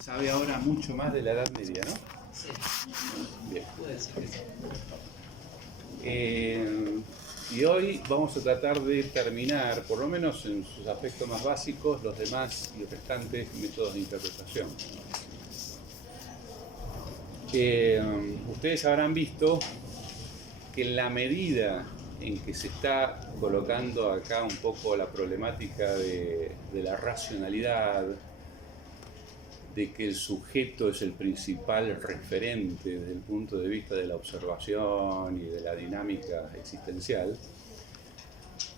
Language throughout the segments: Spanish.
sabe ahora mucho más de la Edad Media, ¿no? Sí, Bien. puede decir que sí. Y hoy vamos a tratar de terminar, por lo menos en sus aspectos más básicos, los demás y restantes métodos de interpretación. Ustedes habrán visto que en la medida en que se está colocando acá un poco la problemática de la racionalidad, de que el sujeto es el principal referente desde el punto de vista de la observación y de la dinámica existencial,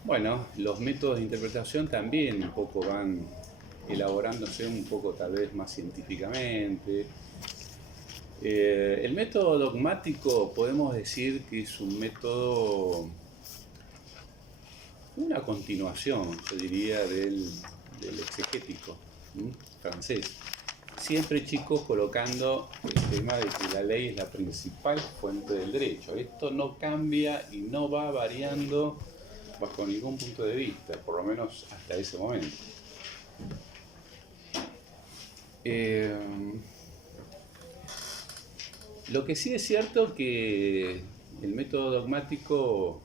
bueno, los métodos de interpretación también un poco van elaborándose un poco tal vez más científicamente. El método dogmático podemos decir que es un método, una continuación, yo diría, del exegético francés. Siempre, chicos, colocando el tema de que la ley es la principal fuente del derecho. Esto no cambia y no va variando bajo ningún punto de vista, por lo menos hasta ese momento. Lo que sí es cierto que el método dogmático,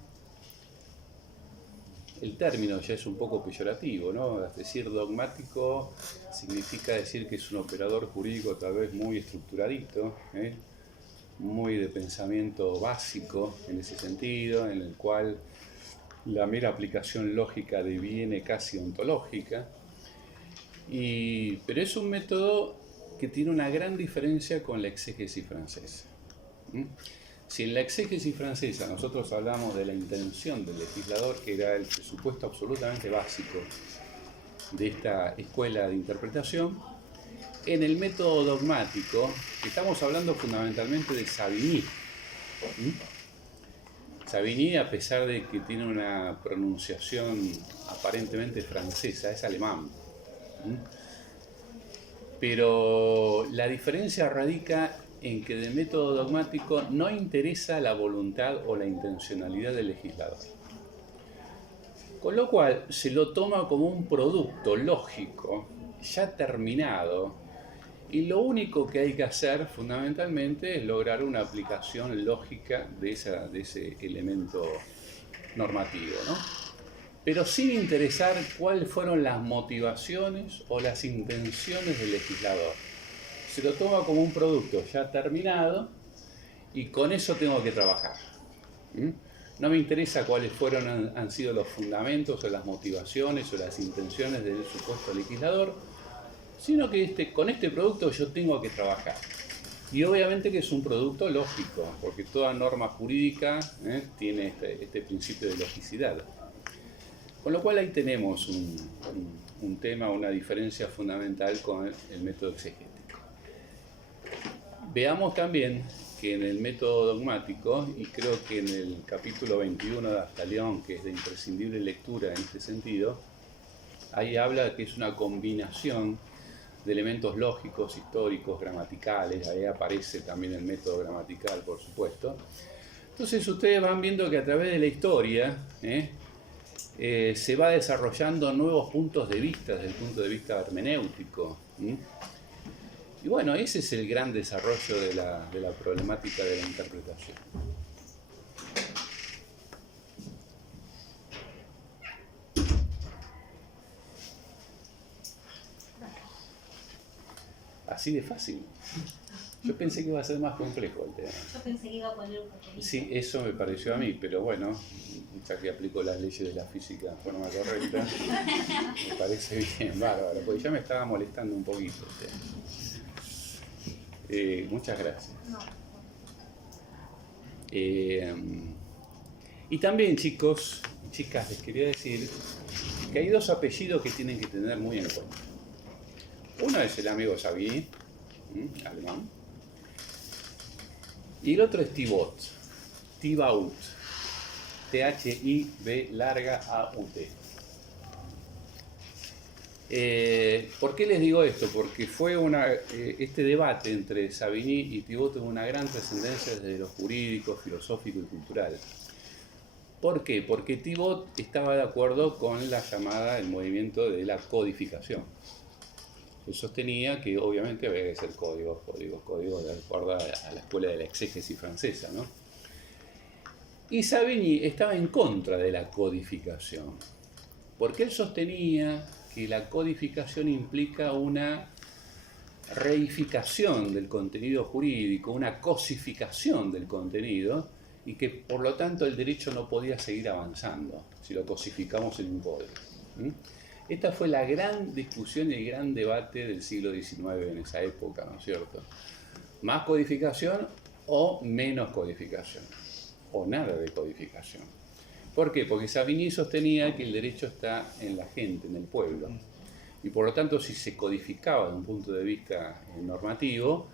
el término ya es un poco peyorativo, ¿no? Es decir, dogmático significa decir que es un operador jurídico tal vez muy estructuradito, muy de pensamiento básico en ese sentido, en el cual la mera aplicación lógica deviene casi ontológica. Pero es un método que tiene una gran diferencia con la exégesis francesa. Si en la exégesis francesa nosotros hablamos de la intención del legislador, que era el presupuesto absolutamente básico de esta escuela de interpretación, en el método dogmático estamos hablando fundamentalmente de Savigny. Savigny, a pesar de que tiene una pronunciación aparentemente francesa, es alemán. Pero la diferencia radica en que del método dogmático no interesa la voluntad o la intencionalidad del legislador. Con lo cual se lo toma como un producto lógico, ya terminado, y lo único que hay que hacer fundamentalmente es lograr una aplicación lógica de ese elemento normativo, ¿no? Pero sin interesar cuáles fueron las motivaciones o las intenciones del legislador. Se lo toma como un producto ya terminado y con eso tengo que trabajar. No me interesa cuáles han sido los fundamentos o las motivaciones o las intenciones del supuesto legislador, sino que con este producto yo tengo que trabajar. Y obviamente que es un producto lógico, porque toda norma jurídica tiene este principio de logicidad. Con lo cual ahí tenemos un tema, una diferencia fundamental con el método exegético. Veamos también que en el método dogmático, y creo que en el capítulo 21 de Astalión, que es de imprescindible lectura en este sentido, ahí habla que es una combinación de elementos lógicos, históricos, gramaticales. Ahí aparece también el método gramatical, por supuesto. Entonces ustedes van viendo que a través de la historia se va desarrollando nuevos puntos de vista desde el punto de vista hermenéutico. Y bueno, ese es el gran desarrollo de la problemática de la interpretación. Así de fácil. Yo pensé que iba a ser más complejo el tema. Yo pensé que iba a poner un papelito. Sí, eso me pareció a mí, pero bueno, ya que aplico las leyes de la física de forma correcta, me parece bien, bárbaro, porque ya me estaba molestando un poquito el tema. Muchas gracias. Y también, chicos, chicas, les quería decir que hay dos apellidos que tienen que tener muy en cuenta. Uno es el amigo Savigny, alemán, y el otro es Thibaut, Thibaut, T-H-I-B-A-U-T. ¿Por qué les digo esto? Porque fue este debate entre Savigny y Thibaut tuvo una gran trascendencia desde lo jurídico, filosófico y cultural. ¿Por qué? Porque Thibaut estaba de acuerdo con el movimiento de la codificación. Él sostenía que obviamente había que hacer códigos de acuerdo a la escuela de la exégesis francesa, ¿no? Y Savigny estaba en contra de la codificación, porque él sostenía que la codificación implica una reificación del contenido jurídico, una cosificación del contenido, y que por lo tanto el derecho no podía seguir avanzando si lo cosificamos en un código. Esta fue la gran discusión y el gran debate del siglo XIX en esa época, ¿no es cierto? ¿Más codificación o menos codificación? O nada de codificación. ¿Por qué? Porque Savigny sostenía que el derecho está en la gente, en el pueblo. Y por lo tanto, si se codificaba desde un punto de vista normativo,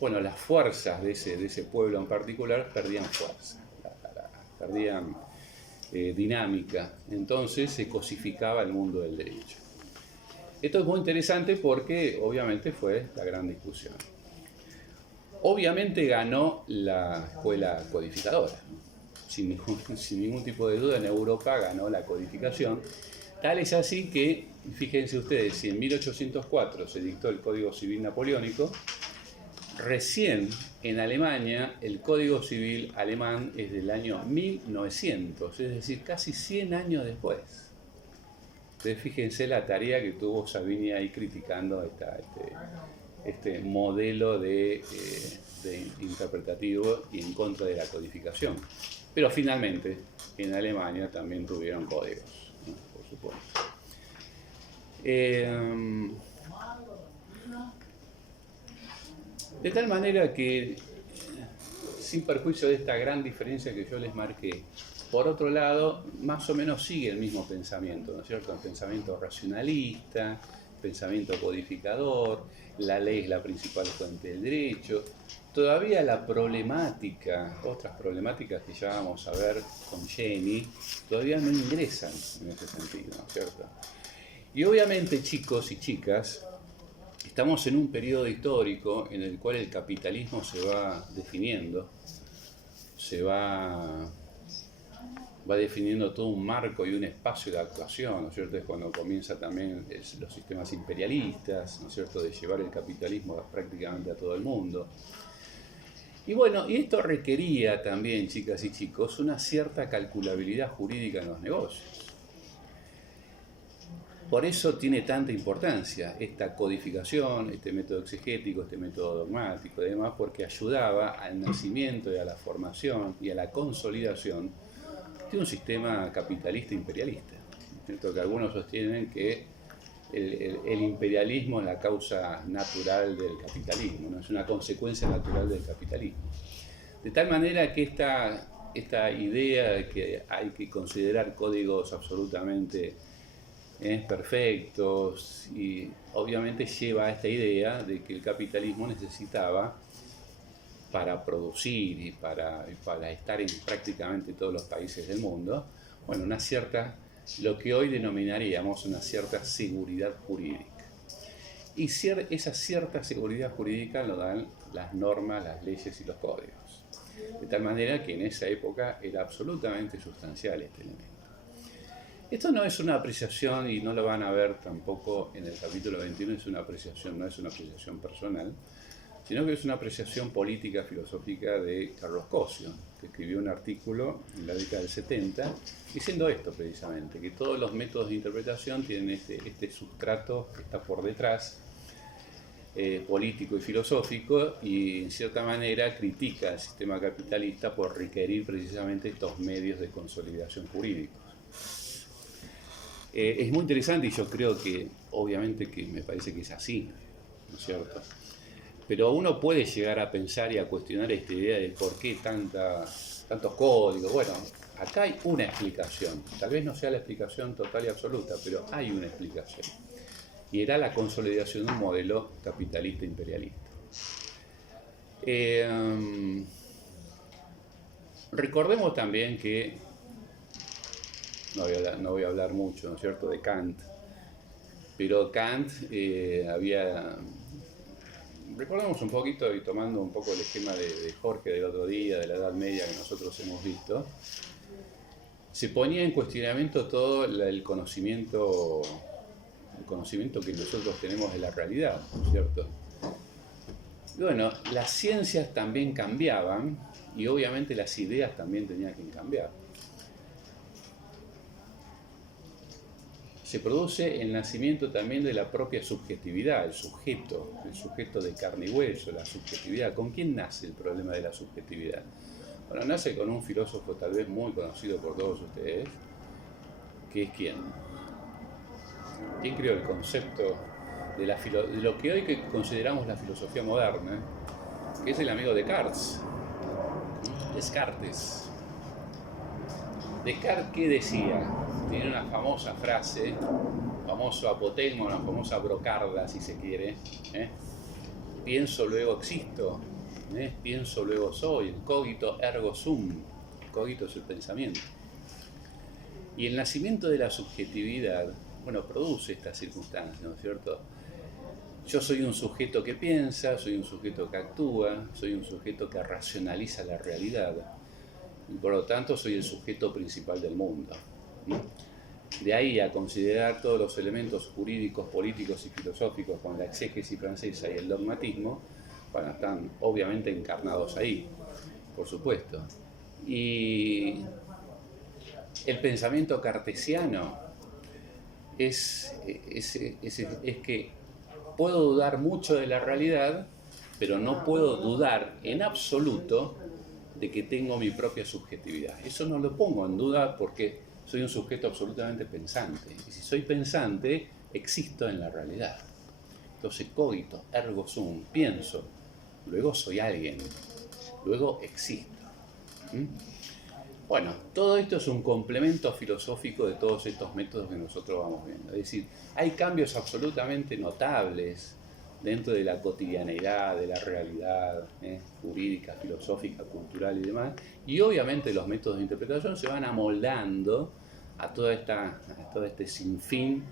bueno, las fuerzas de ese pueblo en particular perdían fuerza, perdían dinámica. Entonces se cosificaba el mundo del derecho. Esto es muy interesante porque obviamente fue la gran discusión. Obviamente ganó la escuela codificadora, sin ningún tipo de duda. En Europa ganó la codificación. Tal es así que, fíjense ustedes, si en 1804 se dictó el Código Civil Napoleónico, recién en Alemania el Código Civil alemán es del año 1900, es decir, casi 100 años después. Entonces fíjense la tarea que tuvo Savigny ahí criticando este modelo de interpretativo y en contra de la codificación. Pero finalmente en Alemania también tuvieron códigos, ¿no? Por supuesto. De tal manera que, sin perjuicio de esta gran diferencia que yo les marqué, por otro lado, más o menos sigue el mismo pensamiento, ¿no es cierto? El pensamiento racionalista, pensamiento codificador, la ley es la principal fuente del derecho. Todavía la problemática, otras problemáticas que ya vamos a ver con Jenny, todavía no ingresan en ese sentido, ¿no es cierto? Y obviamente, chicos y chicas, estamos en un periodo histórico en el cual el capitalismo se va definiendo, va definiendo todo un marco y un espacio de actuación, ¿no es cierto? Es cuando comienza también los sistemas imperialistas, ¿no es cierto?, de llevar el capitalismo prácticamente a todo el mundo. Y bueno, y esto requería también, chicas y chicos, una cierta calculabilidad jurídica en los negocios. Por eso tiene tanta importancia esta codificación, este método exegético, este método dogmático y demás, porque ayudaba al nacimiento y a la formación y a la consolidación de un sistema capitalista imperialista. Siento que algunos sostienen que el imperialismo es la causa natural del capitalismo, ¿no? Es una consecuencia natural del capitalismo. De tal manera que esta idea de que hay que considerar códigos absolutamente perfectos, y obviamente lleva a esta idea de que el capitalismo necesitaba, para producir y para estar en prácticamente todos los países del mundo, bueno, una cierta, lo que hoy denominaríamos una cierta seguridad jurídica. Y esa cierta seguridad jurídica lo dan las normas, las leyes y los códigos. De tal manera que en esa época era absolutamente sustancial este elemento. Esto no es una apreciación, y no lo van a ver tampoco en el capítulo 21, es una apreciación, no es una apreciación personal, sino que es una apreciación política, filosófica de Carlos Cosio, que escribió un artículo en la década del 70, diciendo esto precisamente, que todos los métodos de interpretación tienen este sustrato que está por detrás, político y filosófico, y en cierta manera critica al sistema capitalista por requerir precisamente estos medios de consolidación jurídicos. Es muy interesante, y yo creo que obviamente que me parece que es así, ¿no es cierto? Pero uno puede llegar a pensar y a cuestionar esta idea de por qué tantos códigos. Bueno, acá hay una explicación, tal vez no sea la explicación total y absoluta, pero hay una explicación, y era la consolidación de un modelo capitalista imperialista. Recordemos también que no voy a hablar mucho, ¿no es cierto?, de Kant, pero Kant recordemos un poquito, y tomando un poco el esquema de Jorge del otro día, de la Edad Media que nosotros hemos visto, se ponía en cuestionamiento todo el conocimiento el conocimiento que nosotros tenemos de la realidad, ¿no es cierto? Y bueno, las ciencias también cambiaban y obviamente las ideas también tenían que cambiar. Se produce el nacimiento también de la propia subjetividad, el sujeto de carne y hueso, la subjetividad. ¿Con quién nace el problema de la subjetividad? Bueno, nace con un filósofo tal vez muy conocido por todos ustedes, que es ¿quién? ¿Quién creó el concepto de lo que hoy consideramos la filosofía moderna? Que es el amigo Descartes. Descartes. Descartes, ¿qué decía? Tiene una famosa frase, famoso apotegma, una famosa brocarda, si se quiere. Pienso, luego existo. Pienso, luego soy. El cogito ergo sum. El cogito es el pensamiento. Y el nacimiento de la subjetividad, bueno, produce estas circunstancias, ¿no es cierto? Yo soy un sujeto que piensa, soy un sujeto que actúa, soy un sujeto que racionaliza la realidad. Y por lo tanto soy el sujeto principal del mundo. De ahí a considerar todos los elementos jurídicos, políticos y filosóficos como la exégesis francesa y el dogmatismo, bueno, están obviamente encarnados ahí, por supuesto. Y el pensamiento cartesiano es que puedo dudar mucho de la realidad, pero no puedo dudar en absoluto de que tengo mi propia subjetividad. Eso no lo pongo en duda porque soy un sujeto absolutamente pensante. Y si soy pensante, existo en la realidad. Entonces, cogito, ergo sum, pienso, luego soy alguien, luego existo. Bueno, todo esto es un complemento filosófico de todos estos métodos que nosotros vamos viendo. Es decir, hay cambios absolutamente notables dentro de la cotidianeidad, de la realidad jurídica, filosófica, cultural y demás. Y obviamente los métodos de interpretación se van amoldando a todo este sinfín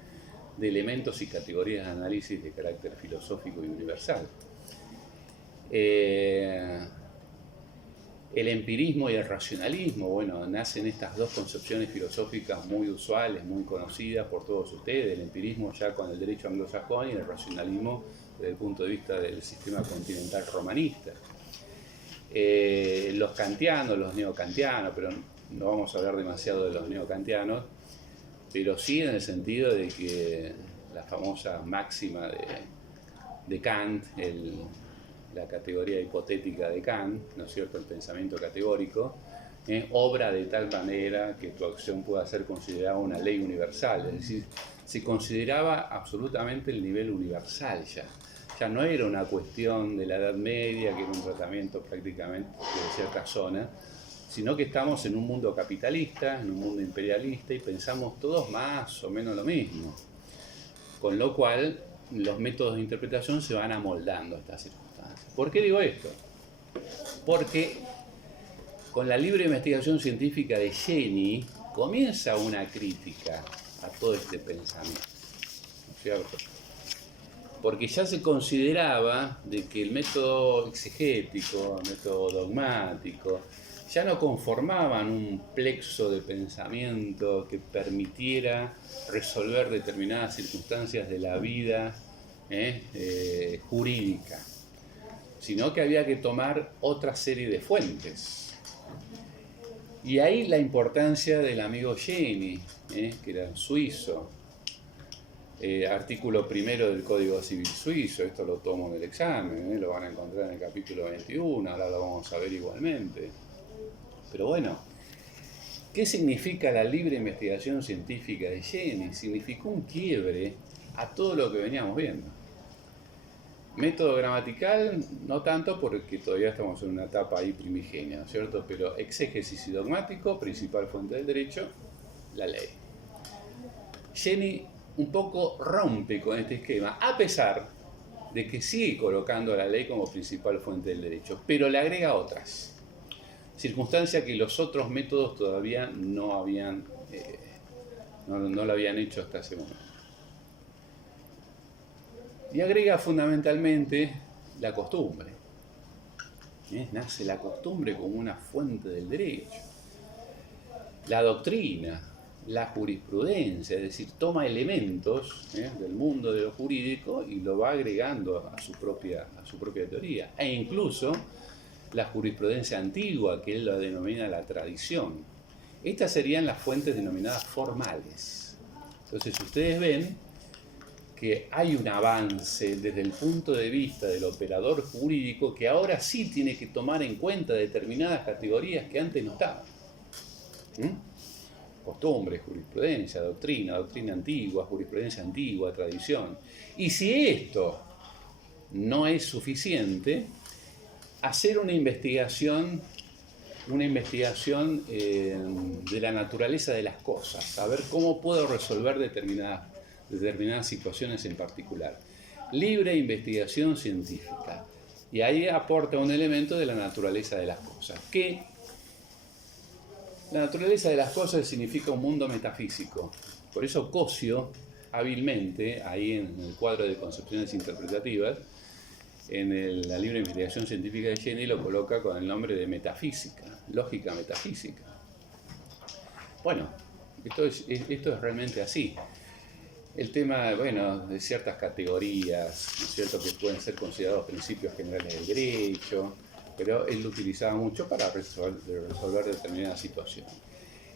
de elementos y categorías de análisis de carácter filosófico y universal. El empirismo y el racionalismo, bueno, nacen estas dos concepciones filosóficas muy usuales, muy conocidas por todos ustedes, el empirismo ya con el derecho anglosajón y el racionalismo desde el punto de vista del sistema continental romanista. Los kantianos, los neokantianos, pero no vamos a hablar demasiado de los neokantianos, pero sí en el sentido de que la famosa máxima de Kant, la categoría hipotética de Kant, ¿no es cierto?, el pensamiento categórico, obra de tal manera que tu acción pueda ser considerada una ley universal, es decir, se consideraba absolutamente el nivel universal ya no era una cuestión de la Edad Media, que era un tratamiento prácticamente de cierta zona, sino que estamos en un mundo capitalista, en un mundo imperialista, y pensamos todos más o menos lo mismo, con lo cual los métodos de interpretación se van amoldando a estas circunstancias. ¿Por qué digo esto? Porque con la libre investigación científica de Jenny comienza una crítica a todo este pensamiento, ¿no es cierto? Porque ya se consideraba de que el método exegético, el método dogmático, ya no conformaban un plexo de pensamiento que permitiera resolver determinadas circunstancias de la vida jurídica, sino que había que tomar otra serie de fuentes. Y ahí la importancia del amigo Jenny, que era suizo, artículo primero del Código Civil Suizo, esto lo tomo del examen, lo van a encontrar en el capítulo 21, ahora lo vamos a ver igualmente. Pero bueno, ¿qué significa la libre investigación científica de Jenny? Significó un quiebre a todo lo que veníamos viendo. Método gramatical, no tanto porque todavía estamos en una etapa ahí primigenia, ¿no es cierto? Pero exégesis y dogmático, principal fuente del derecho, la ley. Jenny un poco rompe con este esquema, a pesar de que sigue colocando a la ley como principal fuente del derecho, pero le agrega otras. Circunstancia que los otros métodos todavía no lo habían hecho hasta ese momento. Y agrega fundamentalmente la costumbre. Nace la costumbre como una fuente del derecho. La doctrina, la jurisprudencia, es decir, toma elementos del mundo de lo jurídico y lo va agregando a su propia teoría. E incluso la jurisprudencia antigua, que él lo denomina la tradición. Estas serían las fuentes denominadas formales. Entonces ustedes ven que hay un avance desde el punto de vista del operador jurídico que ahora sí tiene que tomar en cuenta determinadas categorías que antes no estaban. Costumbre, jurisprudencia, doctrina antigua, jurisprudencia antigua, tradición. Y si esto no es suficiente, hacer una investigación de la naturaleza de las cosas, saber cómo puedo resolver determinadas situaciones en particular. Libre investigación científica. Y ahí aporta un elemento de la naturaleza de las cosas. Que la naturaleza de las cosas significa un mundo metafísico. Por eso Cosio, hábilmente, ahí en el cuadro de concepciones interpretativas, en la libre investigación científica de Jenny lo coloca con el nombre de metafísica, lógica metafísica. Bueno, esto es realmente así. El tema, de ciertas categorías, ¿no es cierto?, que pueden ser considerados principios generales del derecho, pero él lo utilizaba mucho para resolver determinadas situaciones.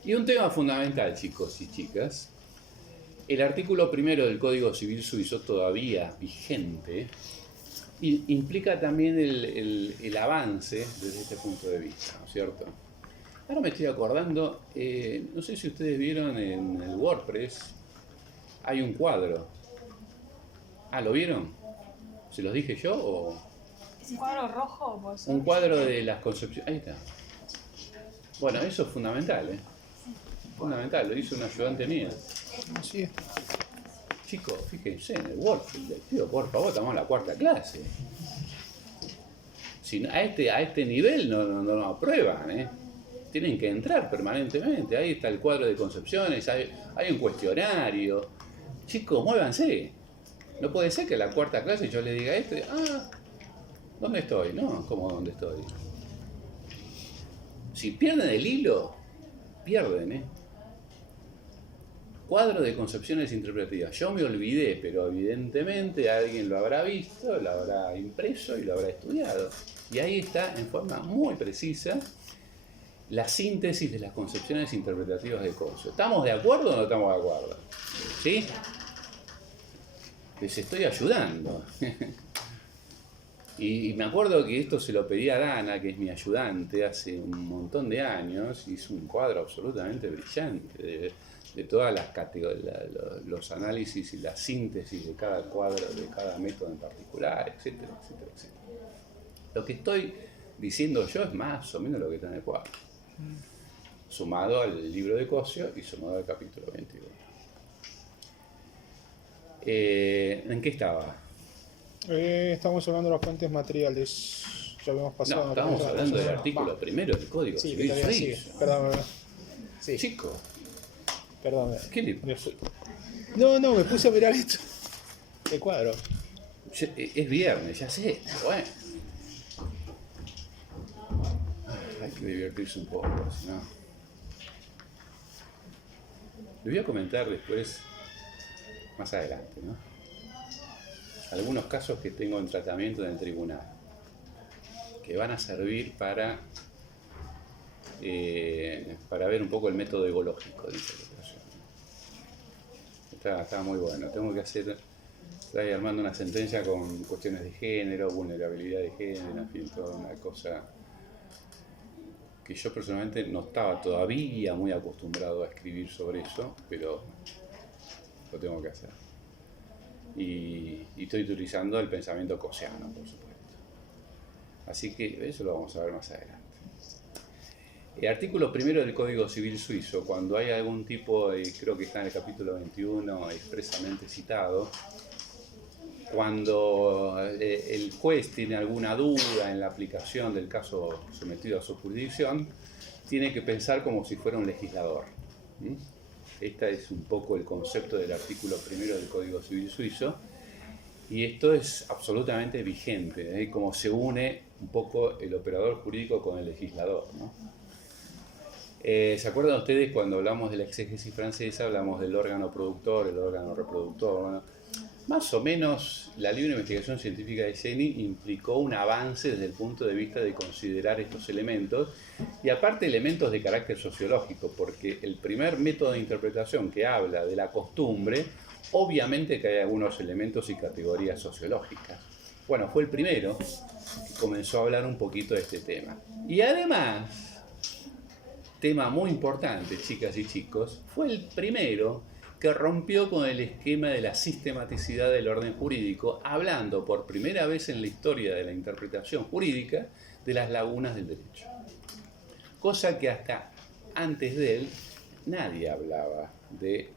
Y un tema fundamental, chicos y chicas, el artículo primero del Código Civil Suizo, todavía vigente, implica también el avance desde este punto de vista, ¿no es cierto? Ahora me estoy acordando, no sé si ustedes vieron en el WordPress, hay un cuadro. ¿Lo vieron? ¿Se los dije yo o...? ¿Es un cuadro rojo? ¿Vos? Un cuadro de las concepciones... Ahí está. Bueno, eso es fundamental, ¿eh? Fundamental, lo hizo una ayudante mía. Sí. Chicos, fíjense en el WordPress, les pido por favor, estamos en la 4ª clase. Si a este nivel no aprueban, ¿eh? Tienen que entrar permanentemente. Ahí está el cuadro de concepciones, hay un cuestionario. Chicos, muévanse. No puede ser que en la 4ª clase yo le diga ¿dónde estoy? No, ¿cómo dónde estoy? Si pierden el hilo, pierden, ¿eh? Cuadro de concepciones interpretativas. Yo me olvidé, pero evidentemente alguien lo habrá visto, lo habrá impreso y lo habrá estudiado. Y ahí está, en forma muy precisa, la síntesis de las concepciones interpretativas de Cosio. ¿Estamos de acuerdo o no estamos de acuerdo? ¿Sí? Les estoy ayudando. Y me acuerdo que esto se lo pedí a Dana, que es mi ayudante, hace un montón de años. Hizo un cuadro absolutamente brillante de todas las categorías, los análisis y la síntesis de cada cuadro, de cada método en particular, etcétera, etcétera, etcétera. Lo que estoy diciendo yo es más o menos lo que está en el cuadro, sumado al libro de Cosio y sumado al capítulo 21. ¿En qué estaba? Estamos hablando de las fuentes materiales. Ya habíamos pasado. No, estábamos hablando del artículo primero del Código Sí, Civil que todavía sigue. Suizo. Perdón. Sí. Chico, Perdón. ¿qué le Me fui. No, me puse a mirar esto. El cuadro. Es viernes, ya sé, bueno. Hay que divertirse un poco, si no. Le voy a comentar después, más adelante, ¿no? Algunos casos que tengo en tratamiento en el tribunal, que van a servir para ver un poco el método ecológico de interpretación. Está muy bueno. Estoy armando una sentencia con cuestiones de género, vulnerabilidad de género, en fin, toda una cosa que yo personalmente no estaba todavía muy acostumbrado a escribir sobre eso, pero lo tengo que hacer. Y estoy utilizando el pensamiento cosiano, por supuesto. Así que eso lo vamos a ver más adelante. El artículo primero del Código Civil Suizo, cuando hay algún tipo, creo que está en el capítulo 21 expresamente citado, cuando el juez tiene alguna duda en la aplicación del caso sometido a su jurisdicción, tiene que pensar como si fuera un legislador. Este es un poco el concepto del artículo primero del Código Civil Suizo, y esto es absolutamente vigente, cómo se une un poco el operador jurídico con el legislador, ¿no? ¿Se acuerdan ustedes cuando hablamos de la exégesis francesa, hablamos del órgano productor, el órgano reproductor? Bueno, más o menos la libre investigación científica de Jenny implicó un avance desde el punto de vista de considerar estos elementos y aparte elementos de carácter sociológico, porque el primer método de interpretación que habla de la costumbre, obviamente que hay algunos elementos y categorías sociológicas. Bueno, fue el primero que comenzó a hablar un poquito de este tema. Y además, tema muy importante, chicas y chicos, fue el primero que rompió con el esquema de la sistematicidad del orden jurídico, hablando por primera vez en la historia de la interpretación jurídica de las lagunas del derecho. Cosa que hasta antes de él nadie hablaba de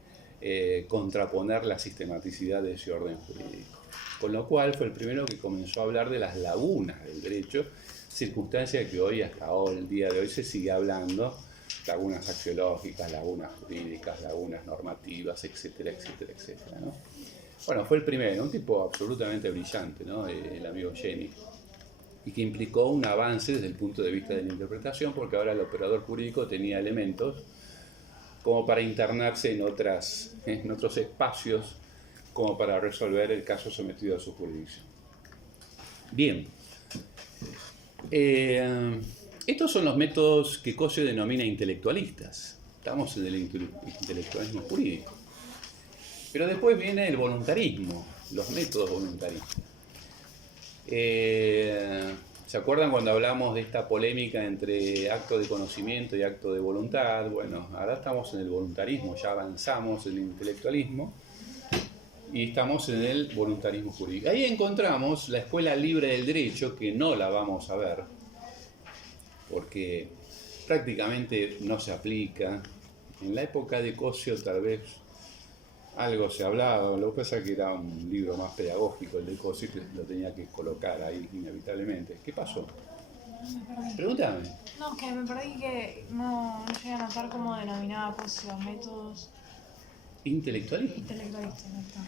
contraponer la sistematicidad de ese orden jurídico. Con lo cual fue el primero que comenzó a hablar de las lagunas del derecho, circunstancia que hoy, hasta hoy, el día de hoy, se sigue hablando, lagunas axiológicas, lagunas jurídicas, lagunas normativas, etcétera, etcétera, etcétera, ¿no? Bueno, fue el primero, un tipo absolutamente brillante, ¿no? El amigo Jenny, y que implicó un avance desde el punto de vista de la interpretación, porque ahora el operador jurídico tenía elementos como para internarse en otros espacios, como para resolver el caso sometido a su jurisdicción. Bien. Estos son los métodos que Cosio denomina intelectualistas. Estamos en el intelectualismo jurídico. Pero después viene el voluntarismo, los métodos voluntaristas. ¿Se acuerdan cuando hablamos de esta polémica entre acto de conocimiento y acto de voluntad? Bueno, ahora estamos en el voluntarismo, ya avanzamos en el intelectualismo y estamos en el voluntarismo jurídico. Ahí encontramos la Escuela Libre del Derecho, que no la vamos a ver, porque prácticamente no se aplica. En la época de Cosio tal vez algo se hablaba, lo que pasa es que era un libro más pedagógico el de Cosio, que lo tenía que colocar ahí inevitablemente. ¿Qué pasó? Pregúntame. No, que me perdí que no llegué a notar cómo denominaba Cosio métodos Intelectualismo. intelectualistas. No está.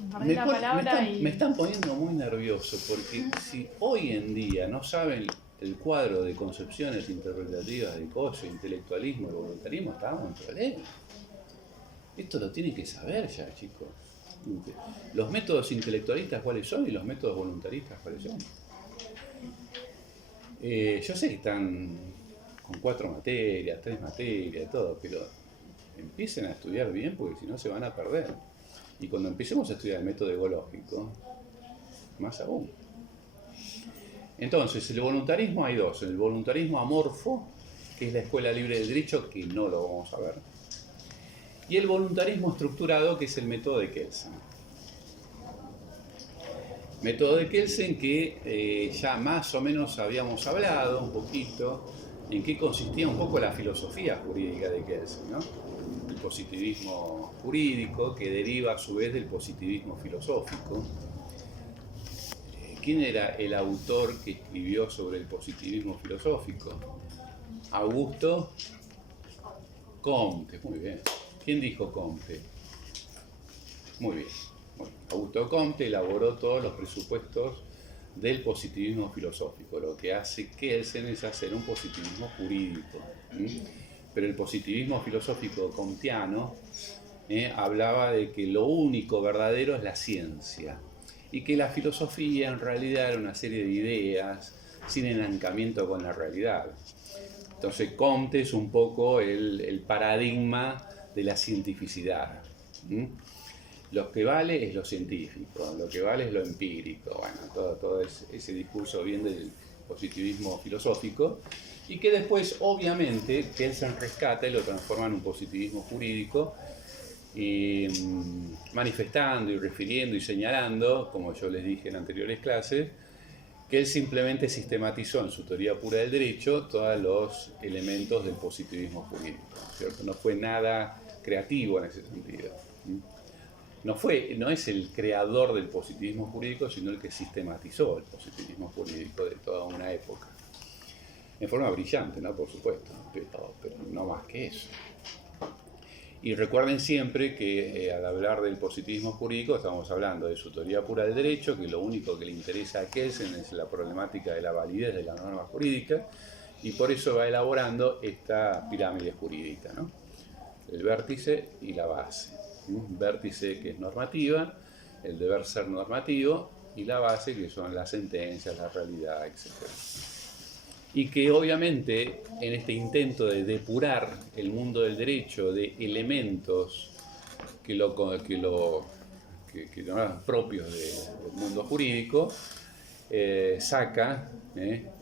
Me perdí la palabra me están poniendo muy nervioso, porque si hoy en día no saben el cuadro de concepciones interpretativas de Cosio, intelectualismo y voluntarismo, estábamos en problemas. Esto lo tienen que saber ya, chicos. Los métodos intelectualistas, ¿cuáles son? Y los métodos voluntaristas, ¿cuáles son? Yo sé que están con 4 materias, 3 materias, todo, pero empiecen a estudiar bien porque si no se van a perder. Y cuando empecemos a estudiar el método ecológico, más aún. Entonces, el voluntarismo hay dos. El voluntarismo amorfo, que es la Escuela Libre del Derecho, que no lo vamos a ver. Y el voluntarismo estructurado, que es el método de Kelsen. Método de Kelsen que ya más o menos habíamos hablado un poquito, en qué consistía un poco la filosofía jurídica de Kelsen, ¿no? El positivismo jurídico, que deriva a su vez del positivismo filosófico. ¿Quién era el autor que escribió sobre el positivismo filosófico? Augusto Comte, muy bien. ¿Quién dijo Comte? Muy bien. Bueno, Augusto Comte elaboró todos los presupuestos del positivismo filosófico. Lo que hace Kelsen es hacer un positivismo jurídico. Pero el positivismo filosófico comtiano hablaba de que lo único verdadero es la ciencia y que la filosofía en realidad era una serie de ideas sin enlancamiento con la realidad. Entonces Comte es un poco el paradigma de la cientificidad. Lo que vale es lo científico, lo que vale es lo empírico. Bueno, todo ese discurso bien del positivismo filosófico, y que después, obviamente, Kelsen rescata y lo transforma en un positivismo jurídico, manifestando y refiriendo y señalando, como yo les dije en anteriores clases, que él simplemente sistematizó en su teoría pura del derecho todos los elementos del positivismo jurídico, ¿cierto? No fue nada creativo en ese sentido. No es el creador del positivismo jurídico, sino el que sistematizó el positivismo jurídico de toda una época. En forma brillante, ¿no? Por supuesto, pero no más que eso. Y recuerden siempre que al hablar del positivismo jurídico estamos hablando de su teoría pura del derecho, que lo único que le interesa a Kelsen es la problemática de la validez de la norma jurídica, Y por eso va elaborando esta pirámide jurídica, ¿no? El vértice y la base. Vértice que es normativa, el deber ser normativo, y la base que son las sentencias, la realidad, etc. Y que obviamente en este intento de depurar el mundo del derecho de elementos que no eran propios del mundo jurídico, saca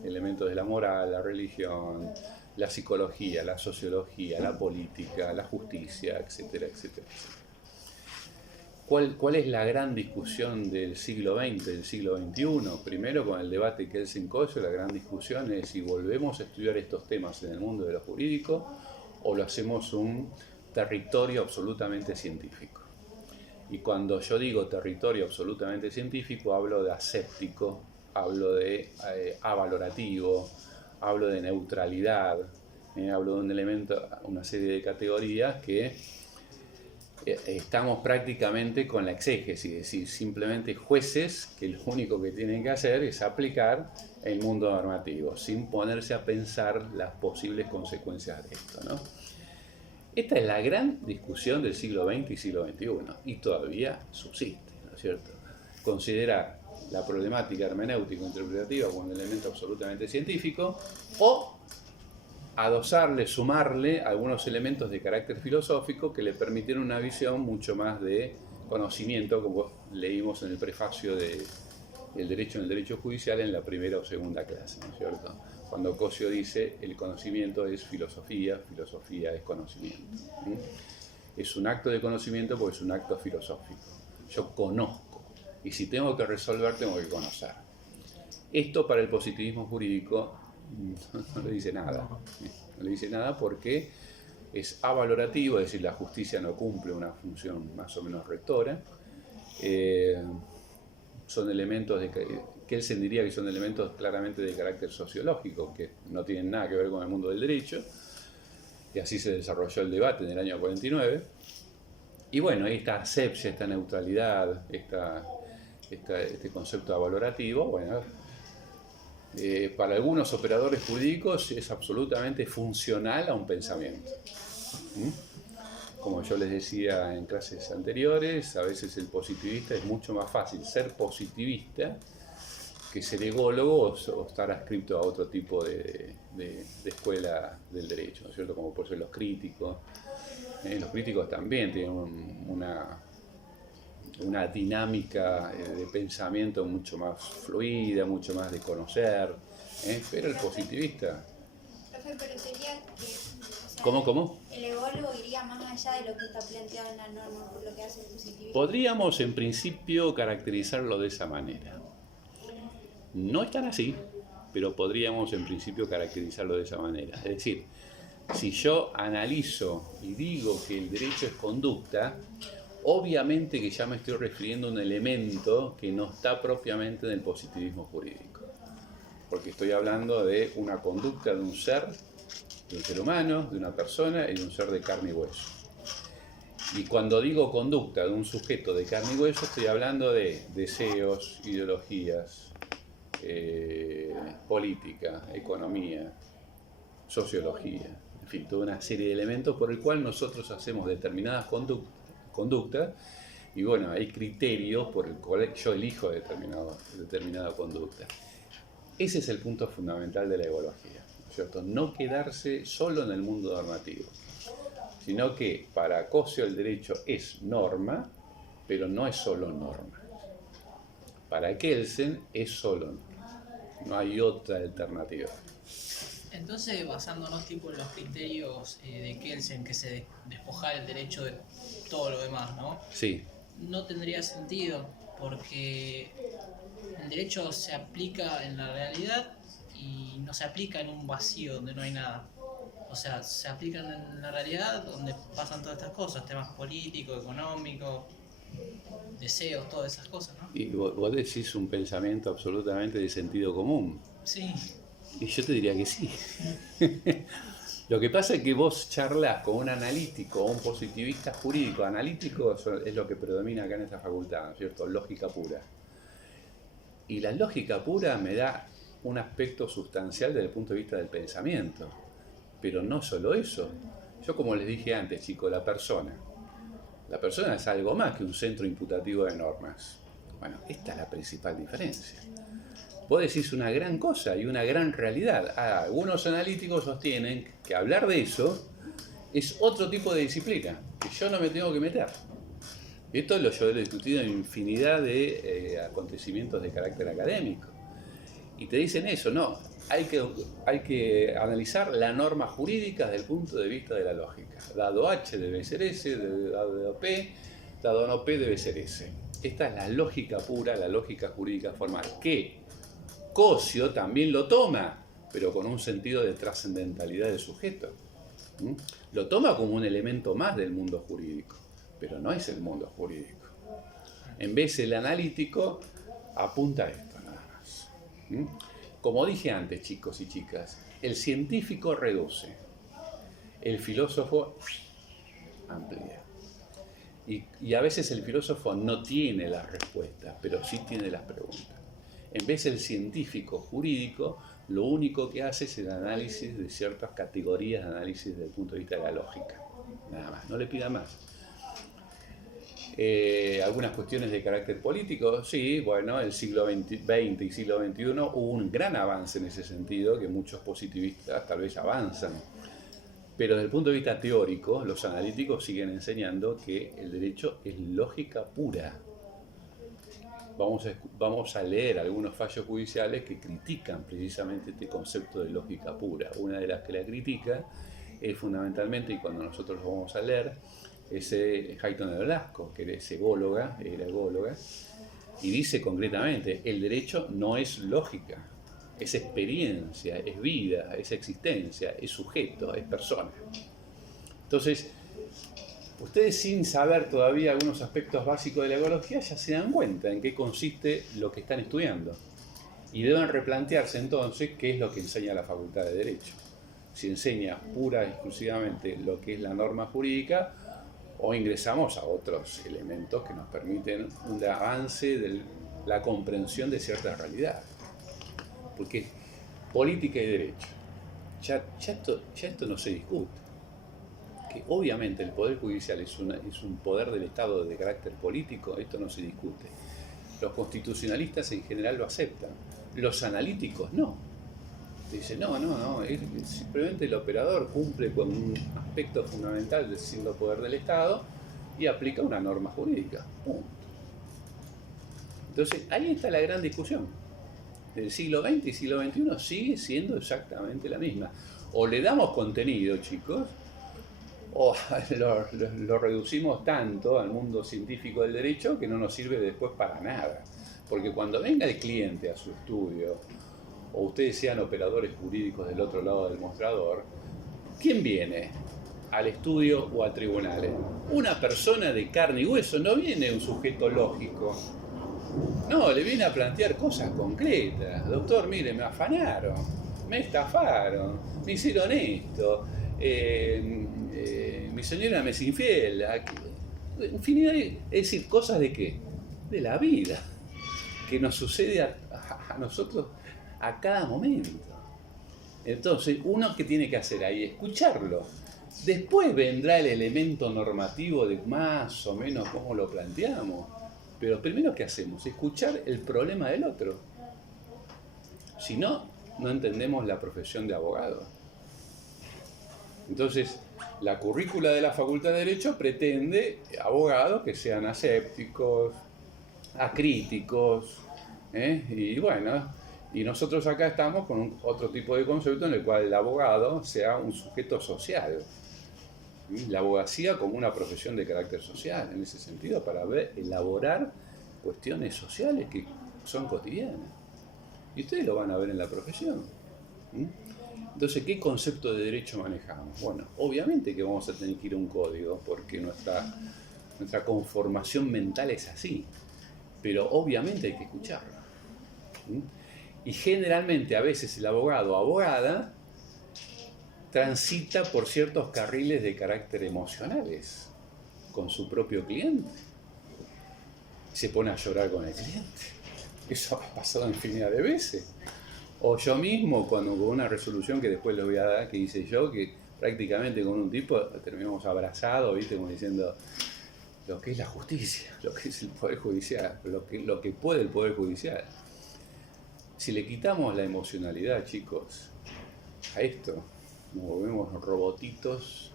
elementos de la moral, la religión, la psicología, la sociología, la política, la justicia, etcétera, etcétera, etcétera. ¿Cuál es la gran discusión del siglo XX, del siglo XXI? Primero, con el debate Kelsen-Koyo, la gran discusión es si volvemos a estudiar estos temas en el mundo de lo jurídico o lo hacemos un territorio absolutamente científico. Y cuando yo digo territorio absolutamente científico, hablo de aséptico, hablo de avalorativo, hablo de neutralidad, hablo de un elemento, una serie de categorías que estamos prácticamente con la exégesis, es decir, simplemente jueces que lo único que tienen que hacer es aplicar el mundo normativo, sin ponerse a pensar las posibles consecuencias de esto, ¿no? Esta es la gran discusión del siglo XX y siglo XXI, y todavía subsiste, ¿no es cierto? Considerar la problemática hermenéutico-interpretativa como un elemento absolutamente científico, o adosarle, sumarle algunos elementos de carácter filosófico que le permitieron una visión mucho más de conocimiento, como leímos en el prefacio de El derecho en el derecho judicial en la primera o segunda clase, ¿no es cierto? Cuando Koyo dice el conocimiento es filosofía, filosofía es conocimiento. Es un acto de conocimiento porque es un acto filosófico. Yo conozco, y si tengo que resolver, tengo que conocer. Esto para el positivismo jurídico no le dice nada. No le dice nada porque es avalorativo, es decir, la justicia no cumple una función más o menos rectora. Son elementos que él se diría que son elementos claramente de carácter sociológico, que no tienen nada que ver con el mundo del derecho, y así se desarrolló el debate en el año 49. Y bueno, esta asepsia, esta neutralidad, este concepto avalorativo, bueno, para algunos operadores jurídicos es absolutamente funcional a un pensamiento. Como yo les decía en clases anteriores, a veces el positivista es mucho más fácil ser positivista que ser ególogo o estar adscrito a otro tipo de escuela del derecho, ¿no es cierto? Como por ser los críticos. Los críticos también tienen una dinámica de pensamiento mucho más fluida, mucho más de conocer, pero el positivista... Profe, pero sería que... O sea, ¿Cómo? El ególogo iría más allá de lo que está planteado en la norma, por lo que hace el positivismo. Podríamos en principio caracterizarlo de esa manera. No es tan así, pero podríamos en principio caracterizarlo de esa manera. Es decir, si yo analizo y digo que el derecho es conducta, obviamente que ya me estoy refiriendo a un elemento que no está propiamente en el positivismo jurídico. Porque estoy hablando de una conducta de un ser humano, de una persona y de un ser de carne y hueso. Y cuando digo conducta de un sujeto de carne y hueso, estoy hablando de deseos, ideologías, política, economía, sociología, en fin, toda una serie de elementos por el cual nosotros hacemos determinadas conductas y bueno, hay criterios por el cual yo elijo determinada conducta. Ese es el punto fundamental de la ecología, ¿no es cierto? No quedarse solo en el mundo normativo, sino que para Koyo el derecho es norma, pero no es solo norma. Para Kelsen es solo norma. No hay otra alternativa. Entonces, basándonos tipo en los criterios de Kelsen, que se despojara el derecho de todo lo demás, ¿no? Sí. No tendría sentido, porque el derecho se aplica en la realidad y no se aplica en un vacío donde no hay nada. O sea, se aplican en la realidad donde pasan todas estas cosas, temas políticos, económicos, deseos, todas esas cosas, ¿no? Y vos decís un pensamiento absolutamente de sentido común. Sí. Y yo te diría que sí. Lo que pasa es que vos charlas con un analítico o un positivista jurídico. Analítico es lo que predomina acá en esta facultad, ¿no es cierto? Lógica pura. Y la lógica pura me da un aspecto sustancial desde el punto de vista del pensamiento. Pero no solo eso. Yo, como les dije antes, chicos, la persona es algo más que un centro imputativo de normas. Bueno, esta es la principal diferencia. Vos decís una gran cosa y una gran realidad. Algunos analíticos sostienen que hablar de eso es otro tipo de disciplina, que yo no me tengo que meter. Esto yo lo he discutido en infinidad de acontecimientos de carácter académico. Y te dicen eso, no, hay que analizar la norma jurídica desde el punto de vista de la lógica. Dado H debe ser S, dado P, dado no P debe ser S. Esta es la lógica pura, la lógica jurídica formal, que Cosio también lo toma, pero con un sentido de trascendentalidad del sujeto. Lo toma como un elemento más del mundo jurídico, pero no es el mundo jurídico. En vez el analítico apunta a esto nada más. Como dije antes, chicos y chicas, el científico reduce, el filósofo amplía. Y a veces el filósofo no tiene las respuestas, pero sí tiene las preguntas. En vez el científico jurídico, lo único que hace es el análisis de ciertas categorías de análisis desde el punto de vista de la lógica. Nada más, no le pida más. Algunas cuestiones de carácter político, sí, bueno, el siglo XX y siglo XXI hubo un gran avance en ese sentido, que muchos positivistas tal vez avanzan. Pero desde el punto de vista teórico, los analíticos siguen enseñando que el derecho es lógica pura. Vamos a leer algunos fallos judiciales que critican precisamente este concepto de lógica pura. Una de las que la critica es fundamentalmente, y cuando nosotros lo vamos a leer, es Hayton de Velasco, que era ególoga, y dice concretamente, el derecho no es lógica, es experiencia, es vida, es existencia, es sujeto, es persona. Entonces, ustedes sin saber todavía algunos aspectos básicos de la ecología ya se dan cuenta en qué consiste lo que están estudiando. Y deben replantearse entonces qué es lo que enseña la Facultad de Derecho. Si enseña pura y exclusivamente lo que es la norma jurídica, o ingresamos a otros elementos que nos permiten un avance de la comprensión de cierta realidad. Porque política y derecho, ya esto no se discute. Que obviamente el Poder Judicial es un poder del Estado de carácter político, esto no se discute. Los constitucionalistas en general lo aceptan, los analíticos no. Dicen, no, es simplemente el operador cumple con un aspecto fundamental del siendo poder del Estado y aplica una norma jurídica, punto. Entonces, ahí está la gran discusión. El siglo XX y siglo XXI sigue siendo exactamente la misma. O le damos contenido, chicos, o lo reducimos tanto al mundo científico del derecho que no nos sirve después para nada. Porque cuando venga el cliente a su estudio, o ustedes sean operadores jurídicos del otro lado del mostrador, ¿quién viene al estudio o a tribunales? Una persona de carne y hueso, no viene un sujeto lógico. No, le viene a plantear cosas concretas. Doctor, mire, me afanaron, me estafaron, me hicieron esto, mi señora me es infiel. Infinidad es decir, cosas de qué? De la vida, que nos sucede a nosotros a cada momento. Entonces, uno que tiene que hacer ahí, escucharlo. Después vendrá el elemento normativo de más o menos cómo lo planteamos. Pero primero, ¿qué hacemos? Escuchar el problema del otro. Si no, no entendemos la profesión de abogado. Entonces, la currícula de la Facultad de Derecho pretende abogados que sean asépticos, acríticos, y bueno, y nosotros acá estamos con otro tipo de concepto en el cual el abogado sea un sujeto social. La abogacía como una profesión de carácter social, en ese sentido, para elaborar cuestiones sociales que son cotidianas. Y ustedes lo van a ver en la profesión. Entonces, ¿qué concepto de derecho manejamos? Bueno, obviamente que vamos a tener que ir a un código, porque nuestra conformación mental es así, pero obviamente hay que escucharlo. Y generalmente, a veces el abogado o abogada transita por ciertos carriles de carácter emocionales con su propio cliente. Se pone a llorar con el cliente. Eso ha pasado infinidad de veces. O yo mismo, cuando con una resolución que después les voy a dar, que hice yo, que prácticamente con un tipo terminamos abrazados, ¿viste? Como diciendo lo que es la justicia, lo que es el Poder Judicial, lo que puede el Poder Judicial. Si le quitamos la emocionalidad, chicos, a esto, nos volvemos robotitos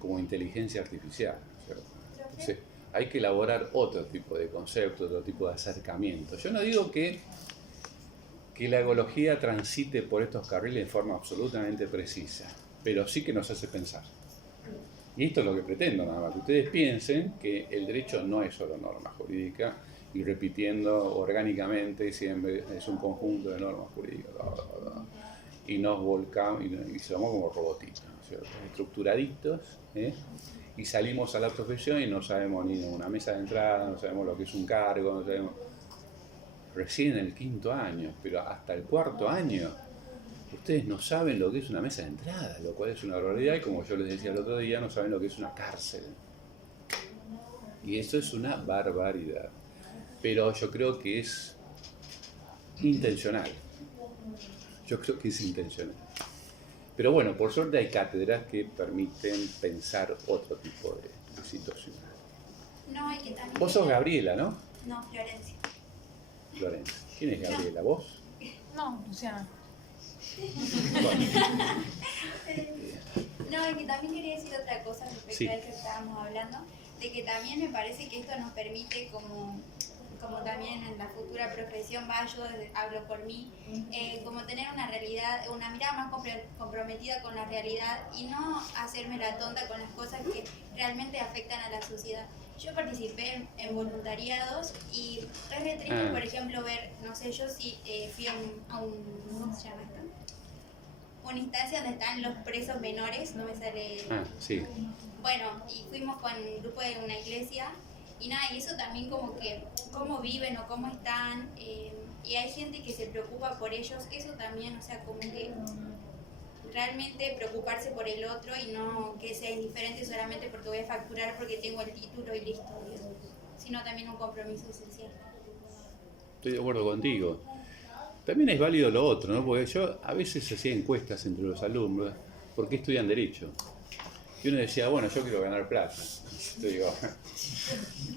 como inteligencia artificial, ¿cierto? Entonces, hay que elaborar otro tipo de concepto, otro tipo de acercamiento. Yo no digo que la ecología transite por estos carriles de forma absolutamente precisa, pero sí que nos hace pensar. Y esto es lo que pretendo, nada más, que ustedes piensen que el derecho no es solo norma jurídica, y repitiendo orgánicamente siempre es un conjunto de normas jurídicas, y nos volcamos y somos como robotitos, ¿no es cierto? Estructuraditos, ¿eh? Y salimos a la profesión y no sabemos ni una mesa de entrada, no sabemos lo que es un cargo, no sabemos. Recién en el 5.º año, pero hasta el 4.º año, ustedes no saben lo que es una mesa de entrada, lo cual es una barbaridad, y como yo les decía el otro día, no saben lo que es una cárcel. Y eso es una barbaridad. Pero yo creo que es intencional. Yo creo que es intencional. Pero bueno, por suerte hay cátedras que permiten pensar otro tipo de situaciones. No, y que también... Vos sos Gabriela, ¿no? No, Florencia. Florencia. ¿Quién es Gabriela? ¿Vos? No, Luciana. Bueno, No, y que también quería decir otra cosa respecto Sí. a eso que estábamos hablando, de que también me parece que esto nos permite como también en la futura profesión, yo hablo por mí, como tener una realidad, una mirada más comprometida con la realidad y no hacerme la tonta con las cosas que realmente afectan a la sociedad. Yo participé en voluntariados y es re triste, por ejemplo, ver, no sé, yo sí fui a un, ¿cómo se llama esto? Una instancia donde están los presos menores, no me sale... sí. Bueno, y fuimos con el grupo de una iglesia y nada, y eso también como que cómo viven o cómo están, y hay gente que se preocupa por ellos, eso también, o sea, como que realmente preocuparse por el otro y no que sea indiferente solamente porque voy a facturar porque tengo el título y listo, sino también un compromiso esencial. Estoy de acuerdo contigo. También es válido lo otro, ¿no? Porque yo a veces hacía encuestas entre los alumnos, ¿por qué estudian Derecho? Y uno decía, bueno, yo quiero ganar plata. Yo digo,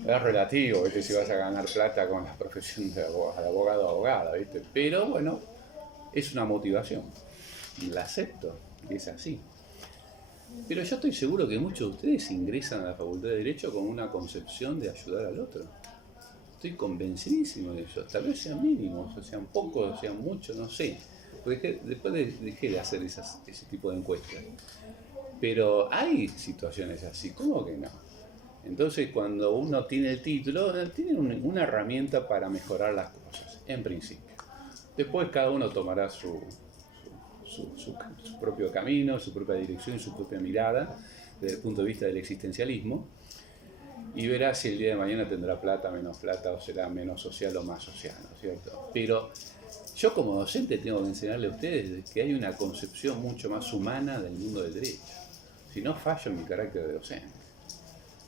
es relativo, ¿viste? Si vas a ganar plata con la profesión de abogado o abogada, ¿viste? Pero bueno, es una motivación. La acepto, es así. Pero yo estoy seguro que muchos de ustedes ingresan a la Facultad de Derecho con una concepción de ayudar al otro. Estoy convencidísimo de eso. Tal vez sean mínimos, o sean pocos, o sean muchos, no sé. Porque después dejé de hacer ese tipo de encuestas. Pero hay situaciones así, ¿cómo que no? Entonces, cuando uno tiene el título, tiene una herramienta para mejorar las cosas, en principio. Después cada uno tomará su propio camino, su propia dirección, su propia mirada, desde el punto de vista del existencialismo, y verá si el día de mañana tendrá plata, menos plata, o será menos social o más social, ¿no es cierto? Pero yo como docente tengo que enseñarle a ustedes que hay una concepción mucho más humana del mundo del derecho. Si no, fallo en mi carácter de docente.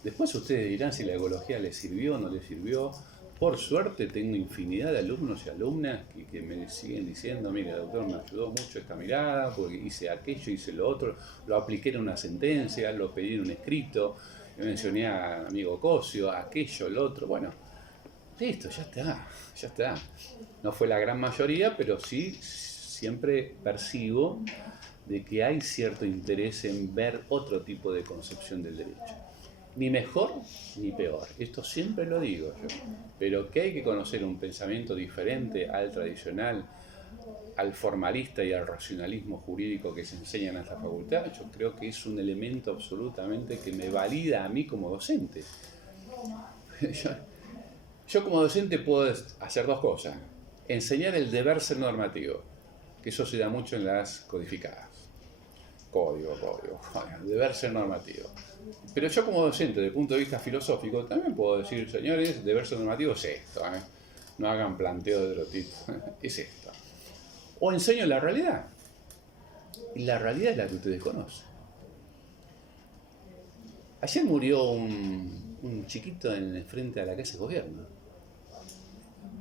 Después ustedes dirán si la ecología les sirvió o no les sirvió. Por suerte tengo infinidad de alumnos y alumnas que me siguen diciendo, mire doctor, me ayudó mucho esta mirada, porque hice aquello, hice lo otro, lo apliqué en una sentencia, lo pedí en un escrito, mencioné a amigo Cosio, aquello, lo otro, bueno, listo, ya está. No fue la gran mayoría, pero sí siempre percibo de que hay cierto interés en ver otro tipo de concepción del derecho. Ni mejor ni peor, esto siempre lo digo yo, pero que hay que conocer un pensamiento diferente al tradicional, al formalista y al racionalismo jurídico que se enseña en esta facultad, yo creo que es un elemento absolutamente que me valida a mí como docente. Yo como docente puedo hacer dos cosas: enseñar el deber ser normativo, que eso se da mucho en las codificadas. Código, deber ser normativo. Pero yo como docente, desde el punto de vista filosófico, también puedo decir, señores, deber ser normativo es esto, no hagan planteo de otro tipo, es esto. O enseño la realidad. Y la realidad es la que ustedes conocen. Ayer murió un chiquito frente a la casa de gobierno.